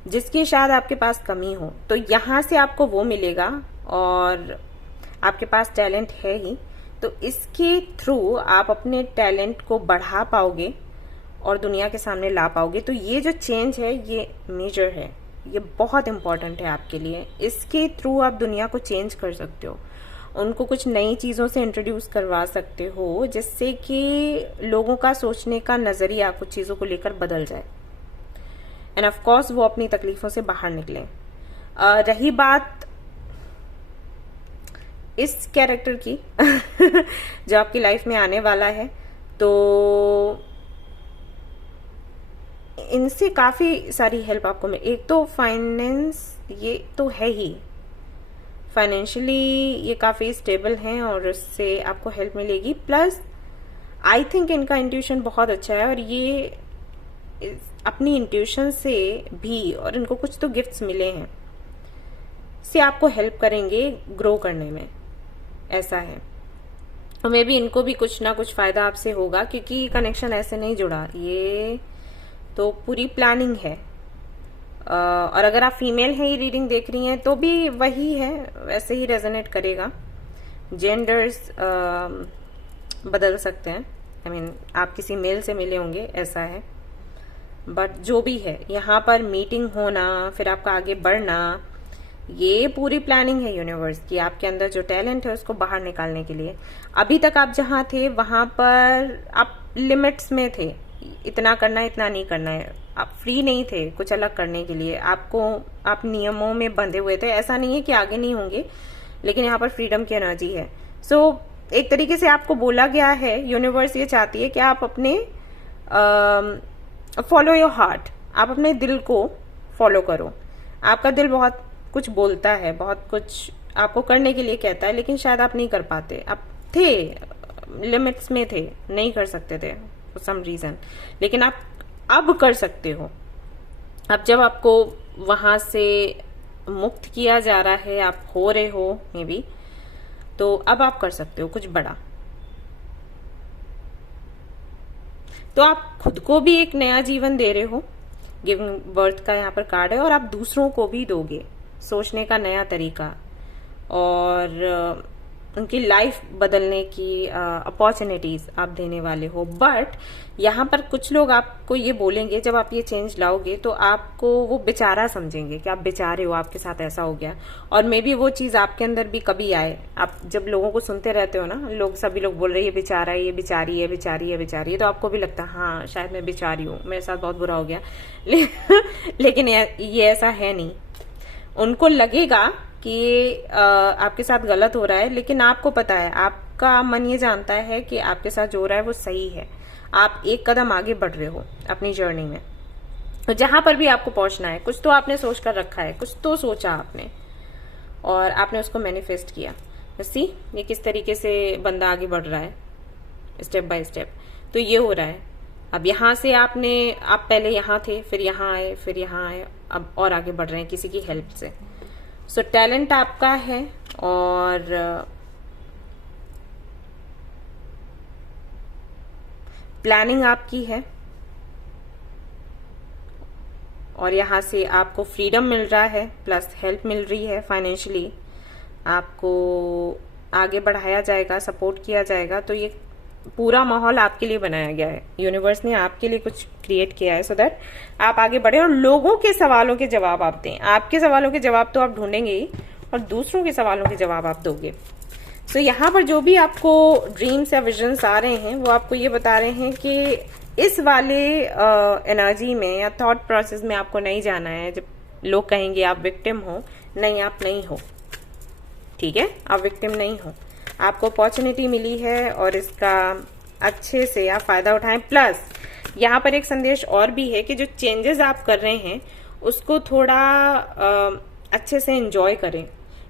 जिसकी शायद आपके पास कमी हो। तो यहां से आपको वो मिलेगा और आपके पास टैलेंट है ही, तो इसके थ्रू आप अपने टैलेंट को बढ़ा पाओगे और दुनिया के सामने ला पाओगे। तो ये जो चेंज है ये मेजर है, ये बहुत इंपॉर्टेंट है आपके लिए। इसके थ्रू आप दुनिया को चेंज कर सकते हो, उनको कुछ नई चीजों से इंट्रोड्यूस करवा सकते हो, जिससे कि लोगों का सोचने का नजरिया कुछ चीजों को लेकर बदल जाए एंड ऑफ कोर्स वो अपनी तकलीफों से बाहर निकले। रही बात इस कैरेक्टर की जो आपकी लाइफ में आने वाला है, तो इनसे काफी सारी हेल्प आपको मिले। एक तो फाइनेंस, ये तो है ही, फाइनेंशियली ये काफी स्टेबल हैं और उससे आपको हेल्प मिलेगी। प्लस आई थिंक इनका इंट्यूशन बहुत अच्छा है और ये अपनी इंट्यूशन से भी, और इनको कुछ तो गिफ्ट्स मिले हैं, से आपको हेल्प करेंगे ग्रो करने में, ऐसा है। और मे बी इनको भी कुछ ना कुछ फायदा आपसे होगा, क्योंकि कनेक्शन ऐसे नहीं जुड़ा, ये तो पूरी प्लानिंग है। और अगर आप फीमेल हैं, ये रीडिंग देख रही हैं, तो भी वही है, वैसे ही रेजोनेट करेगा। जेंडर्स बदल सकते हैं, आई मीन आप किसी मेल से मिले होंगे, ऐसा है। बट जो भी है, यहाँ पर मीटिंग होना, फिर आपका आगे बढ़ना, ये पूरी प्लानिंग है यूनिवर्स की, आपके अंदर जो टैलेंट है उसको बाहर निकालने के लिए। अभी तक आप जहाँ थे वहां पर आप लिमिट्स में थे, इतना करना है, इतना नहीं करना है, आप फ्री नहीं थे कुछ अलग करने के लिए, आप नियमों में बंधे हुए थे। ऐसा नहीं है कि आगे नहीं होंगे, लेकिन यहाँ पर फ्रीडम की एनर्जी है। सो एक तरीके से आपको बोला गया है, यूनिवर्स ये चाहती है कि आप अपने फॉलो योर हार्ट, आप अपने दिल को फॉलो करो। आपका दिल बहुत कुछ बोलता है, बहुत कुछ आपको करने के लिए कहता है, लेकिन शायद आप नहीं कर पाते। आप थे लिमिट्स में थे, नहीं कर सकते थे फॉर सम रीजन, लेकिन आप अब कर सकते हो। अब जब आपको वहां से मुक्त किया जा रहा है, आप हो रहे हो मे बी, तो अब आप कर सकते हो कुछ बड़ा। तो आप खुद को भी एक नया जीवन दे रहे हो, गिविंग बर्थ का यहाँ पर कार्ड है, और आप दूसरों को भी दोगे सोचने का नया तरीका और उनकी लाइफ बदलने की अपॉर्चुनिटीज आप देने वाले हो। बट यहाँ पर कुछ लोग आपको ये बोलेंगे, जब आप ये चेंज लाओगे तो आपको वो बेचारा समझेंगे कि आप बेचारे हो, आपके साथ ऐसा हो गया। और मे बी वो चीज आपके अंदर भी कभी आए। आप जब लोगों को सुनते रहते हो ना, लोग सभी लोग बोल रहे हैं ये बेचारा है, ये बेचारी है, बेचारी है, बेचारी है, तो आपको भी लगता है हाँ शायद मैं बेचारी हूँ, मेरे साथ बहुत बुरा हो गया। लेकिन ये ऐसा है नहीं। उनको लगेगा कि आपके साथ गलत हो रहा है, लेकिन आपको पता है, आपका मन ये जानता है कि आपके साथ जो हो रहा है वो सही है। आप एक कदम आगे बढ़ रहे हो अपनी जर्नी में। तो जहां पर भी आपको पहुंचना है, कुछ तो आपने सोच कर रखा है, कुछ तो सोचा आपने और आपने उसको मैनिफेस्ट किया। सी ये किस तरीके से बंदा आगे बढ़ रहा है स्टेप बाय स्टेप। तो ये हो रहा है। अब यहां से आप पहले यहां थे, फिर यहां आए, फिर यहां आए, अब और आगे बढ़ रहे हैं किसी की हेल्प से। सो टैलेंट आपका है और प्लानिंग आपकी है, और यहां से आपको फ्रीडम मिल रहा है, प्लस हेल्प मिल रही है फाइनेंशियली। आपको आगे बढ़ाया जाएगा, सपोर्ट किया जाएगा। तो ये पूरा माहौल आपके लिए बनाया गया है, यूनिवर्स ने आपके लिए कुछ क्रिएट किया है सो दैट आप आगे बढ़े और लोगों के सवालों के जवाब आप दें। आपके सवालों के जवाब तो आप ढूंढेंगे ही, और दूसरों के सवालों के जवाब आप दोगे। सो यहाँ पर जो भी आपको ड्रीम्स या विजन्स आ रहे हैं, वो आपको ये बता रहे हैं कि इस वाले एनर्जी में या थॉट प्रोसेस में आपको नहीं जाना है। जब लोग कहेंगे आप विक्टिम हो, नहीं आप नहीं हो, ठीक है, आप विक्टिम नहीं हो। आपको अपॉर्चुनिटी मिली है और इसका अच्छे से आप फायदा उठाएं। प्लस यहाँ पर एक संदेश और भी है कि जो चेंजेस आप कर रहे हैं उसको थोड़ा अच्छे से एंजॉय करें।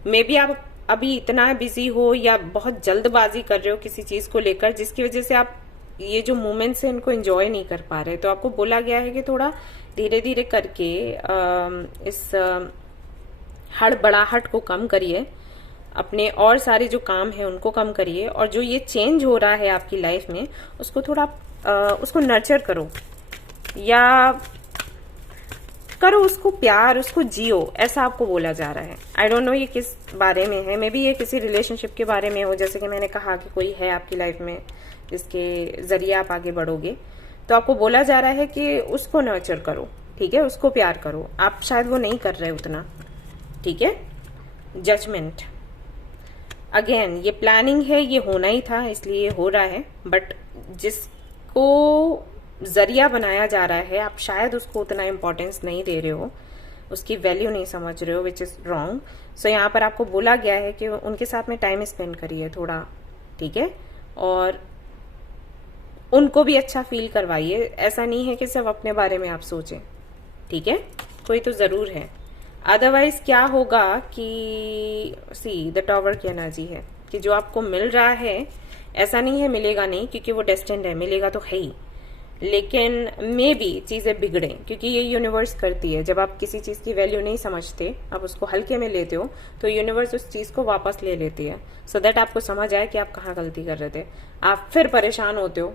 मे बी आप अभी इतना बिजी हो या बहुत जल्दबाजी कर रहे हो किसी चीज को लेकर, जिसकी वजह से आप ये जो मोमेंट्स है इनको एंजॉय नहीं कर पा रहे। तो आपको बोला गया है कि थोड़ा धीरे धीरे करके इस हड़बड़ाहट को कम करिए, अपने और सारे जो काम है उनको कम करिए, और जो ये चेंज हो रहा है आपकी लाइफ में उसको थोड़ा उसको नर्चर करो, या करो उसको प्यार, उसको जियो, ऐसा आपको बोला जा रहा है। आई डोंट नो ये किस बारे में है, मे बी ये किसी रिलेशनशिप के बारे में हो, जैसे कि मैंने कहा कि कोई है आपकी लाइफ में जिसके जरिए आप आगे बढ़ोगे। तो आपको बोला जा रहा है कि उसको नर्चर करो, ठीक है, उसको प्यार करो। आप शायद वो नहीं कर रहे उतना, ठीक है। जजमेंट अगेन, ये प्लानिंग है, ये होना ही था इसलिए हो रहा है, बट जिसको जरिया बनाया जा रहा है आप शायद उसको उतना इंपॉर्टेंस नहीं दे रहे हो, उसकी वैल्यू नहीं समझ रहे हो, विच इज रॉन्ग। सो यहाँ पर आपको बोला गया है कि उनके साथ में टाइम स्पेंड करिए थोड़ा, ठीक है, और उनको भी अच्छा फील करवाइए। ऐसा नहीं है कि सिर्फ अपने बारे में आप सोचें, ठीक है, कोई तो जरूर है। अदरवाइज क्या होगा कि सी द टॉवर की एनर्जी है कि जो आपको मिल रहा है ऐसा नहीं है मिलेगा नहीं, क्योंकि वो डेस्टिन्ड है, मिलेगा तो है ही, लेकिन मे बी चीजें बिगड़े, क्योंकि ये यूनिवर्स करती है। जब आप किसी चीज की वैल्यू नहीं समझते, आप उसको हल्के में लेते हो, तो यूनिवर्स उस चीज को वापस ले लेती है, सो दैट आपको समझ आए कि आप कहाँ गलती कर रहे थे। आप फिर परेशान होते हो,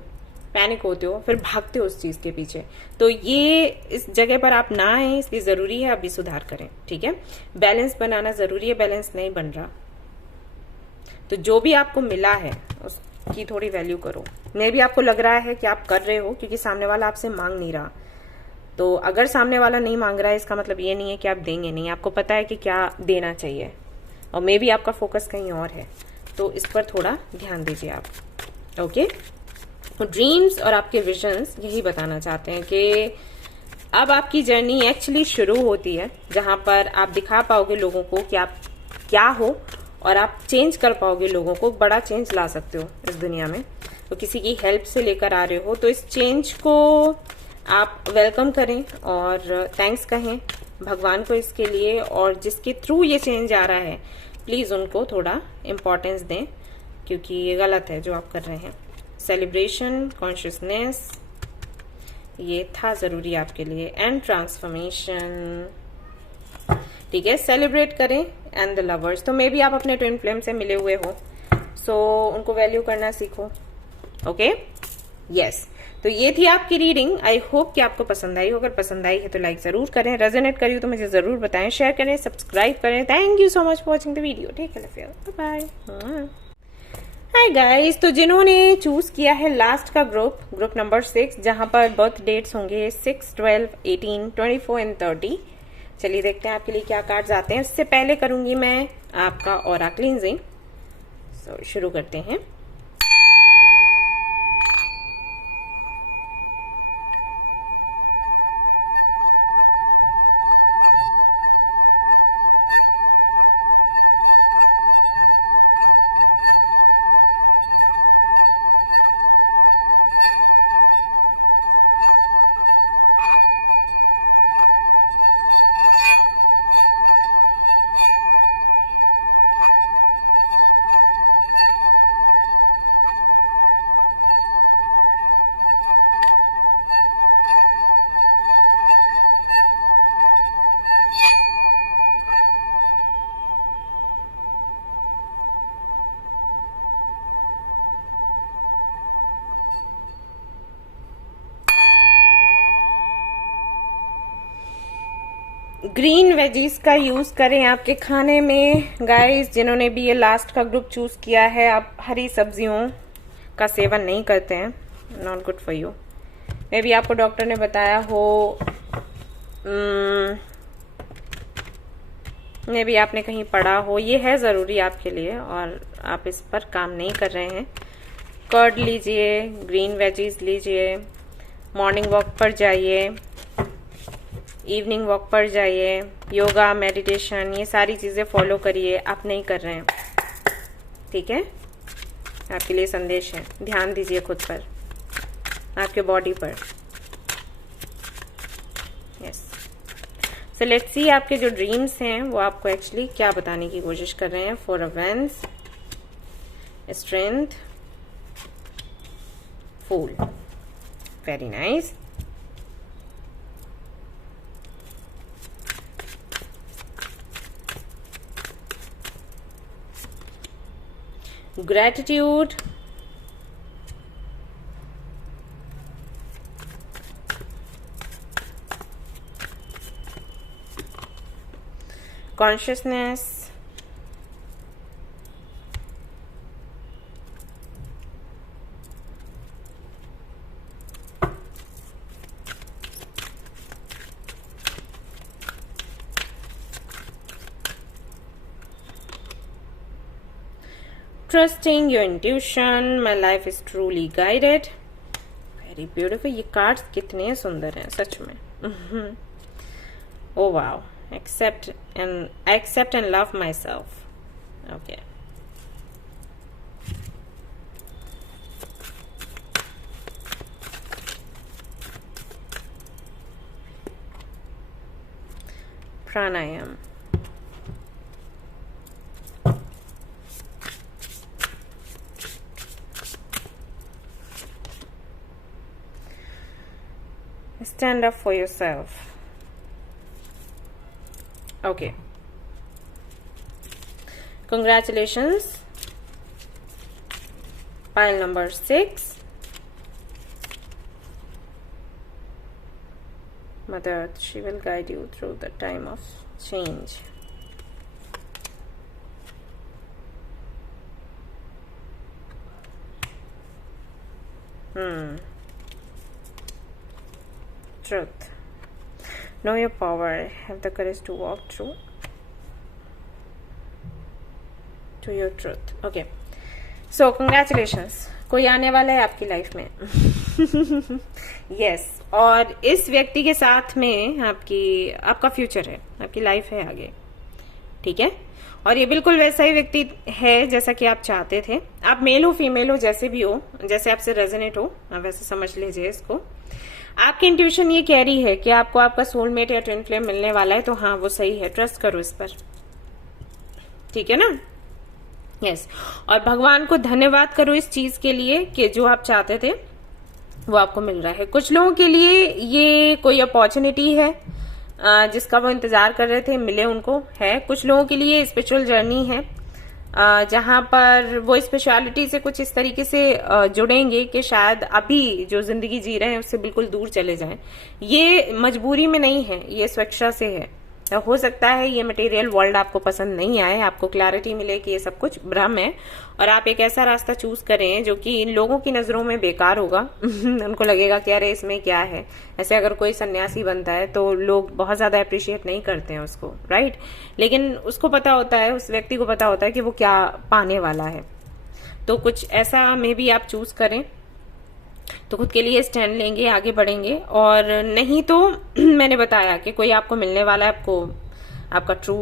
पैनिक होते हो, फिर भागते हो उस चीज के पीछे। तो ये इस जगह पर आप ना आए, इसलिए जरूरी है अभी सुधार करें, ठीक है। बैलेंस बनाना जरूरी है, बैलेंस नहीं बन रहा, तो जो भी आपको मिला है उसकी थोड़ी वैल्यू करो। मे भी आपको लग रहा है कि आप कर रहे हो क्योंकि सामने वाला आपसे मांग नहीं रहा, तो अगर सामने वाला नहीं मांग रहा है इसका मतलब ये नहीं है कि आप देंगे नहीं। आपको पता है कि क्या देना चाहिए, और मे भी आपका फोकस कहीं और है, तो इस पर थोड़ा ध्यान दीजिए आप, ओके। तो ड्रीम्स और आपके विजन्स यही बताना चाहते हैं कि अब आपकी जर्नी एक्चुअली शुरू होती है, जहां पर आप दिखा पाओगे लोगों को कि आप क्या हो, और आप चेंज कर पाओगे लोगों को, बड़ा चेंज ला सकते हो इस दुनिया में। तो किसी की हेल्प से लेकर आ रहे हो, तो इस चेंज को आप वेलकम करें और थैंक्स कहें भगवान को इसके लिए, और जिसके थ्रू ये चेंज आ रहा है प्लीज उनको थोड़ा इम्पोर्टेंस दें, क्योंकि ये गलत है जो आप कर रहे हैं। सेलिब्रेशन, कॉन्शियसनेस, ये था जरूरी आपके लिए। एंड ट्रांसफॉर्मेशन, ठीक है, सेलिब्रेट करें। एंड द लवर्स, तो मे बी आप अपने ट्विन फ्लेम से मिले हुए हो, सो उनको वैल्यू करना सीखो। Okay, yes. तो ये थी आपकी रीडिंग। आई होप कि आपको पसंद आई हो। अगर पसंद आई है तो लाइक जरूर करें, रेजोनेट करी हो तो मुझे जरूर बताएं, शेयर करें, सब्सक्राइब करें। Thank you so much for watching the video. Take care, bye bye. Hi guys, तो जिन्होंने चूज किया है लास्ट का ग्रुप नंबर 6, जहां पर बर्थ डेट्स होंगे 6, 12, 18, 24 एंड 30। चलिए देखते हैं आपके लिए क्या कार्ड्स आते हैं। उससे पहले करूंगी मैं आपका ऑरा क्लींजिंग। सो शुरू करते हैं। ग्रीन वेजीज का यूज करें आपके खाने में। गाइस, जिन्होंने भी ये लास्ट का ग्रुप चूज किया है, आप हरी सब्जियों का सेवन नहीं करते हैं, not good for you. May be आपको डॉक्टर ने बताया हो, मे बी आपने कहीं पढ़ा हो, ये है जरूरी आपके लिए और आप इस पर काम नहीं कर रहे हैं। कर्ड लीजिए, ग्रीन वेजीज लीजिए, मॉर्निंग वॉक पर जाइए, इवनिंग वॉक पर जाइए, योगा, मेडिटेशन, ये सारी चीजें फॉलो करिए। आप नहीं कर रहे हैं, ठीक है? आपके लिए संदेश है, ध्यान दीजिए खुद पर, आपके बॉडी पर। यस, सो लेट्स सी आपके जो ड्रीम्स हैं वो आपको एक्चुअली क्या बताने की कोशिश कर रहे हैं। 4 of wands, strength, fool, very nice. Gratitude, consciousness, trusting your intuition, my life is truly guided, very beautiful। ये कार्ड्स कितने सुंदर हैं सच में। oh wow, accept and love myself। okay, pranayam, stand up for yourself। okay, congratulations, pile number 6, Mother Earth, she will guide you through the time of change। Truth, know your power, have the courage to walk through to your truth। okay, so congratulations, कोई आने वाला है आपकी लाइफ में। yes, और इस व्यक्ति के साथ में आपका फ्यूचर है, आपकी लाइफ है आगे, ठीक है? और ये बिल्कुल वैसा ही व्यक्ति है जैसा कि आप चाहते थे। आप मेल हो फीमेल हो, जैसे भी हो, जैसे आपसे रेजोनेट हो, आप वैसे समझ लीजिए इसको। आपकी इंट्यूशन ये कह रही है कि आपको आपका सोलमेट या ट्विन फ्लेम मिलने वाला है, तो हाँ वो सही है, ट्रस्ट करो इस पर, ठीक है ना? यस, और भगवान को धन्यवाद करो इस चीज के लिए कि जो आप चाहते थे वो आपको मिल रहा है। कुछ लोगों के लिए ये कोई अपॉर्चुनिटी है जिसका वो इंतजार कर रहे थे, मिले उनको है। कुछ लोगों के लिए स्पिरिचुअल जर्नी है जहां पर वो स्पिरिचुअलिटी से कुछ इस तरीके से जुड़ेंगे कि शायद अभी जो जिंदगी जी रहे हैं उससे बिल्कुल दूर चले जाएं। ये मजबूरी में नहीं है, ये स्वेच्छा से है। हो सकता है ये मटेरियल वर्ल्ड आपको पसंद नहीं आए, आपको क्लैरिटी मिले कि ये सब कुछ भ्रम है और आप एक ऐसा रास्ता चूज करें जो कि इन लोगों की नजरों में बेकार होगा। उनको लगेगा कि अरे इसमें क्या है। ऐसे अगर कोई सन्यासी बनता है तो लोग बहुत ज्यादा अप्रिशिएट नहीं करते हैं उसको, राइट। लेकिन उसको पता होता है, उस व्यक्ति को पता होता है कि वो क्या पाने वाला है। तो कुछ ऐसा मे बी आप चूज करें तो खुद के लिए स्टैंड लेंगे, आगे बढ़ेंगे। और नहीं तो मैंने बताया कि कोई आपको मिलने वाला है, आपको आपका ट्रू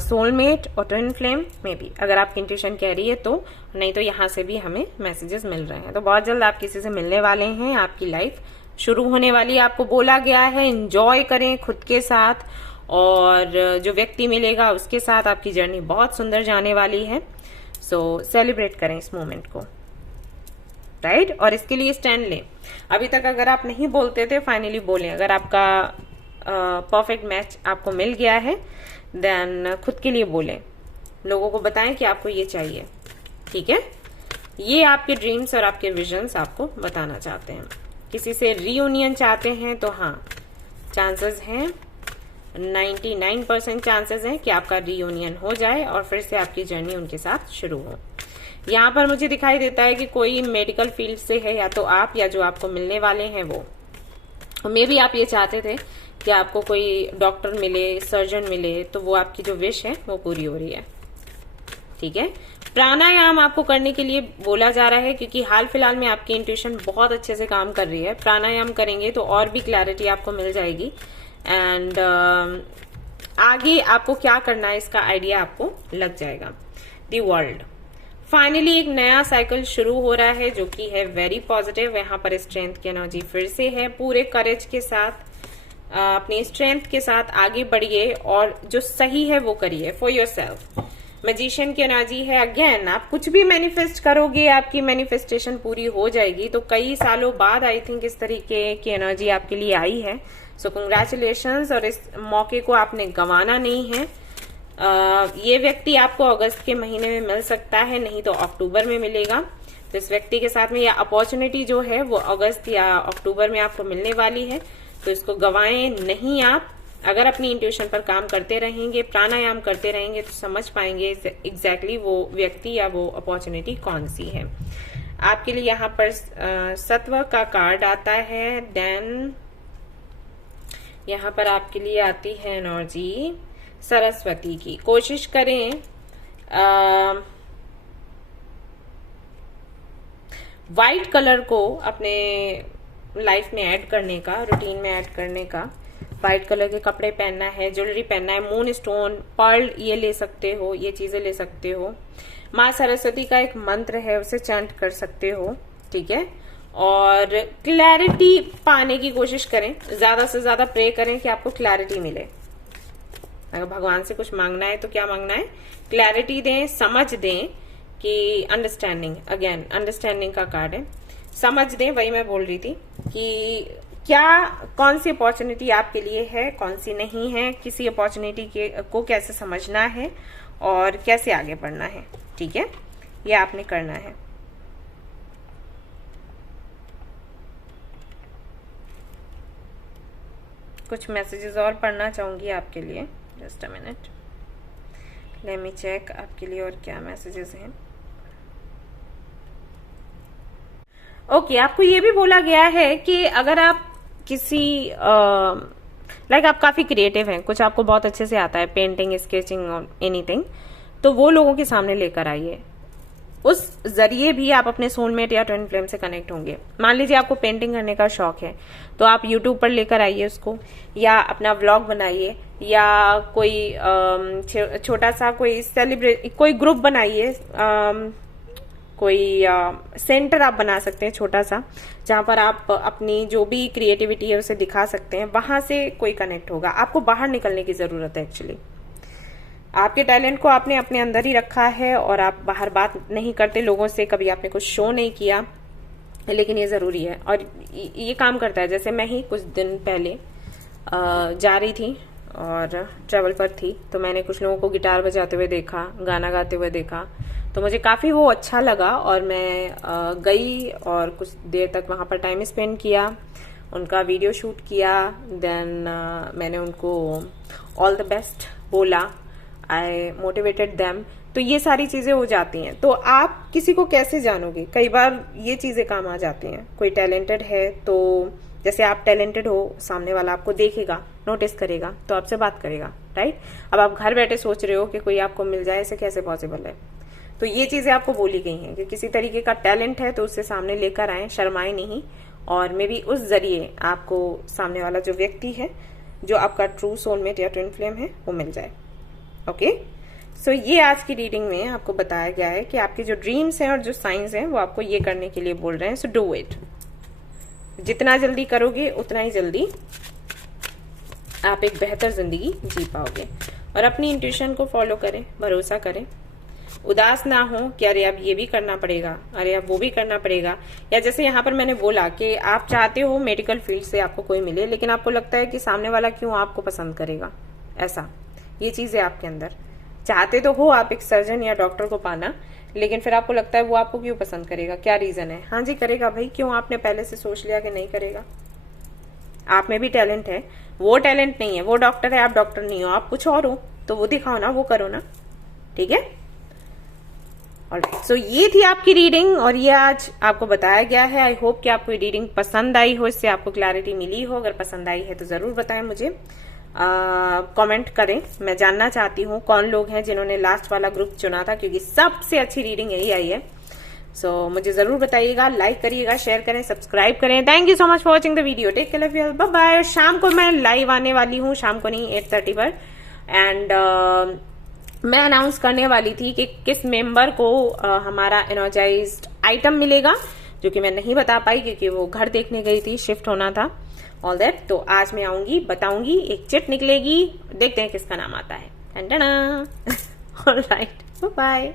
सोलमेट और ट्विन फ्लेम में भी, अगर आपकी इंट्यूशन कह रही है तो। नहीं तो यहाँ से भी हमें मैसेजेस मिल रहे हैं। तो बहुत जल्द आप किसी से मिलने वाले हैं, आपकी लाइफ शुरू होने वाली है। आपको बोला गया है एंजॉय करें खुद के साथ, और जो व्यक्ति मिलेगा उसके साथ आपकी जर्नी बहुत सुंदर जाने वाली है। सो सेलिब्रेट करें इस मोमेंट को, राइट। और इसके लिए स्टैंड लें। अभी तक अगर आप नहीं बोलते थे, फाइनली बोलें। अगर आपका परफेक्ट मैच आपको मिल गया है देन खुद के लिए बोलें, लोगों को बताएं कि आपको ये चाहिए, ठीक है। ये आपके ड्रीम्स और आपके विजन्स आपको बताना चाहते हैं। किसी से रीयूनियन चाहते हैं तो हाँ, चांसेस हैं, 99% चांसेस हैं कि आपका रीयूनियन हो जाए और फिर से आपकी जर्नी उनके साथ शुरू हो। यहाँ पर मुझे दिखाई देता है कि कोई मेडिकल फील्ड से है, या तो आप या जो आपको मिलने वाले हैं वो। मे भी आप ये चाहते थे कि आपको कोई डॉक्टर मिले, सर्जन मिले, तो वो आपकी जो विश है वो पूरी हो रही है, ठीक है। प्राणायाम आपको करने के लिए बोला जा रहा है क्योंकि हाल फिलहाल में आपकी इंट्यूशन बहुत अच्छे से काम कर रही है। प्राणायाम करेंगे तो और भी क्लैरिटी आपको मिल जाएगी। एंड आगे आपको क्या करना है इसका आइडिया आपको लग जाएगा। दी वर्ल्ड, फाइनली एक नया साइकिल शुरू हो रहा है जो कि है वेरी पॉजिटिव। यहाँ पर स्ट्रेंथ की एनर्जी फिर से है। पूरे करेज के साथ, अपनी स्ट्रेंथ के साथ आगे बढ़िए और जो सही है वो करिए फॉर योरसेल्फ। मैजिशियन की एनर्जी है। अगेन आप कुछ भी मैनिफेस्ट करोगे, आपकी मैनिफेस्टेशन पूरी हो जाएगी। तो कई सालों बाद आई थिंक इस तरीके की एनर्जी आपके लिए आई है। सो कंग्रेचुलेशंस, और इस मौके को आपने गंवाना नहीं है। ये व्यक्ति आपको अगस्त के महीने में मिल सकता है, नहीं तो अक्टूबर में मिलेगा। तो इस व्यक्ति के साथ में यह अपॉर्चुनिटी जो है वो अगस्त या अक्टूबर में आपको मिलने वाली है। तो इसको गंवाएं नहीं। आप अगर अपनी इंट्यूशन पर काम करते रहेंगे, प्राणायाम करते रहेंगे, तो समझ पाएंगे एग्जैक्टली वो व्यक्ति या वो अपॉर्चुनिटी कौन सी है आपके लिए। यहाँ पर सत्व का कार्ड आता है। देन यहाँ पर आपके लिए आती है एनर्जी सरस्वती की। कोशिश करें वाइट कलर को अपने लाइफ में ऐड करने का, रूटीन में ऐड करने का। व्हाइट कलर के कपड़े पहनना है, ज्वेलरी पहनना है, मून स्टोन, पर्ल ये ले सकते हो, ये चीजें ले सकते हो। माँ सरस्वती का एक मंत्र है, उसे चैंट कर सकते हो, ठीक है। और क्लैरिटी पाने की कोशिश करें, ज्यादा से ज्यादा प्रे करें कि आपको क्लैरिटी मिले। अगर भगवान से कुछ मांगना है तो क्या मांगना है? क्लैरिटी दें, समझ दें कि अंडरस्टैंडिंग, अगेन अंडरस्टैंडिंग का कार्ड है। समझ दें, वही मैं बोल रही थी कि क्या कौन सी अपॉर्चुनिटी आपके लिए है, कौन सी नहीं है, किसी अपॉर्चुनिटी को कैसे समझना है और कैसे आगे बढ़ना है, ठीक है। ये आपने करना है। कुछ मैसेजेस और पढ़ना चाहूंगी आपके लिए, just a minute, let me check आपके लिए और क्या मैसेजेस हैं। ओके, आपको ये भी बोला गया है कि अगर आप किसी लाइक आप काफी क्रिएटिव हैं, कुछ आपको बहुत अच्छे से आता है, पेंटिंग, स्केचिंग और एनीथिंग, तो वो लोगों के सामने लेकर आइए। उस जरिए भी आप अपने सोलमेट या ट्विन फ्लेम से कनेक्ट होंगे। मान लीजिए आपको पेंटिंग करने का शौक है, तो आप यूट्यूब पर लेकर आइए उसको, या अपना व्लॉग बनाइए, या कोई छोटा सा कोई ग्रुप बनाइए, कोई सेंटर आप बना सकते हैं छोटा सा, जहां पर आप अपनी जो भी क्रिएटिविटी है उसे दिखा सकते हैं। वहां से कोई कनेक्ट होगा। आपको बाहर निकलने की जरूरत है। एक्चुअली आपके टैलेंट को आपने अपने अंदर ही रखा है और आप बाहर बात नहीं करते लोगों से, कभी आपने कुछ शो नहीं किया, लेकिन ये ज़रूरी है और ये काम करता है। जैसे मैं ही कुछ दिन पहले जा रही थी और ट्रैवल पर थी, तो मैंने कुछ लोगों को गिटार बजाते हुए देखा, गाना गाते हुए देखा, तो मुझे काफ़ी वो अच्छा लगा और मैं गई और कुछ देर तक वहाँ पर टाइम स्पेंड किया, उनका वीडियो शूट किया। देन मैंने उनको ऑल द बेस्ट बोला, आई मोटिवेटेड देम। तो ये सारी चीजें हो जाती हैं। तो आप किसी को कैसे जानोगे? कई बार ये चीजें काम आ जाती हैं। कोई टैलेंटेड है तो जैसे आप टैलेंटेड हो, सामने वाला आपको देखेगा, नोटिस करेगा, तो आपसे बात करेगा, राइट? अब आप घर बैठे सोच रहे हो कि कोई आपको मिल जाए, ऐसे कैसे पॉसिबल है? तो ये चीजें आपको बोली गई हैं कि किसी तरीके का टैलेंट है तो उससे सामने लेकर आए, शर्माए नहीं, और मे बी उस जरिए आपको सामने वाला जो व्यक्ति है, जो आपका ट्रू सोलमेट या ट्विन फ्लेम है, वो मिल जाए। ओके, सो ये आज की रीडिंग में आपको बताया गया है कि आपके जो ड्रीम्स हैं और जो साइंस हैं वो आपको ये करने के लिए बोल रहे हैं। So do it. जितना जल्दी करोगे उतना ही जल्दी आप एक बेहतर जिंदगी जी पाओगे। और अपनी इंट्यूशन को फॉलो करें, भरोसा करें, उदास ना हो कि अरे अब ये भी करना पड़ेगा, अरे अब वो भी करना पड़ेगा। या जैसे यहाँ पर मैंने बोला कि आप चाहते हो मेडिकल फील्ड से आपको कोई मिले, लेकिन आपको लगता है कि सामने वाला क्यों आपको पसंद करेगा, ऐसा ये चीज है आपके अंदर। चाहते तो हो आप एक सर्जन या डॉक्टर को पाना, लेकिन फिर आपको लगता है वो आपको क्यों पसंद करेगा, क्या रीजन है? हाँ जी, करेगा भाई। क्यों? आपने पहले से सोच लिया कि नहीं करेगा। आप में भी टैलेंट है, वो टैलेंट नहीं है। वो डॉक्टर है, आप डॉक्टर नहीं हो, आप कुछ और हो, तो वो दिखाओ ना, वो करो ना, ठीक है? ऑलराइट, सो ये थी आपकी रीडिंग और ये आज आपको बताया गया है। आई होप कि आपको ये रीडिंग पसंद आई हो, इससे आपको क्लैरिटी मिली हो। अगर पसंद आई है तो जरूर बताएं मुझे, कमेंट करें। मैं जानना चाहती हूँ कौन लोग हैं जिन्होंने लास्ट वाला ग्रुप चुना था, क्योंकि सबसे अच्छी रीडिंग यही आई है। सो मुझे जरूर बताइएगा, लाइक करिएगा, शेयर करें, सब्सक्राइब करें। Thank you so much for watching the video. Take care, love you all, bye bye. शाम को मैं लाइव आने वाली हूँ, शाम को नहीं 8:30 पर, एंड मैं अनाउंस करने वाली थी कि किस मेंबर को हमारा एनर्जाइज्ड आइटम मिलेगा, जो कि मैं नहीं बता पाई क्योंकि वो घर देखने गई थी, शिफ्ट होना था, ऑल दैट। तो आज मैं आऊंगी, बताऊंगी, एक चिट निकलेगी, देखते हैं किसका नाम आता है। Alright, bye bye.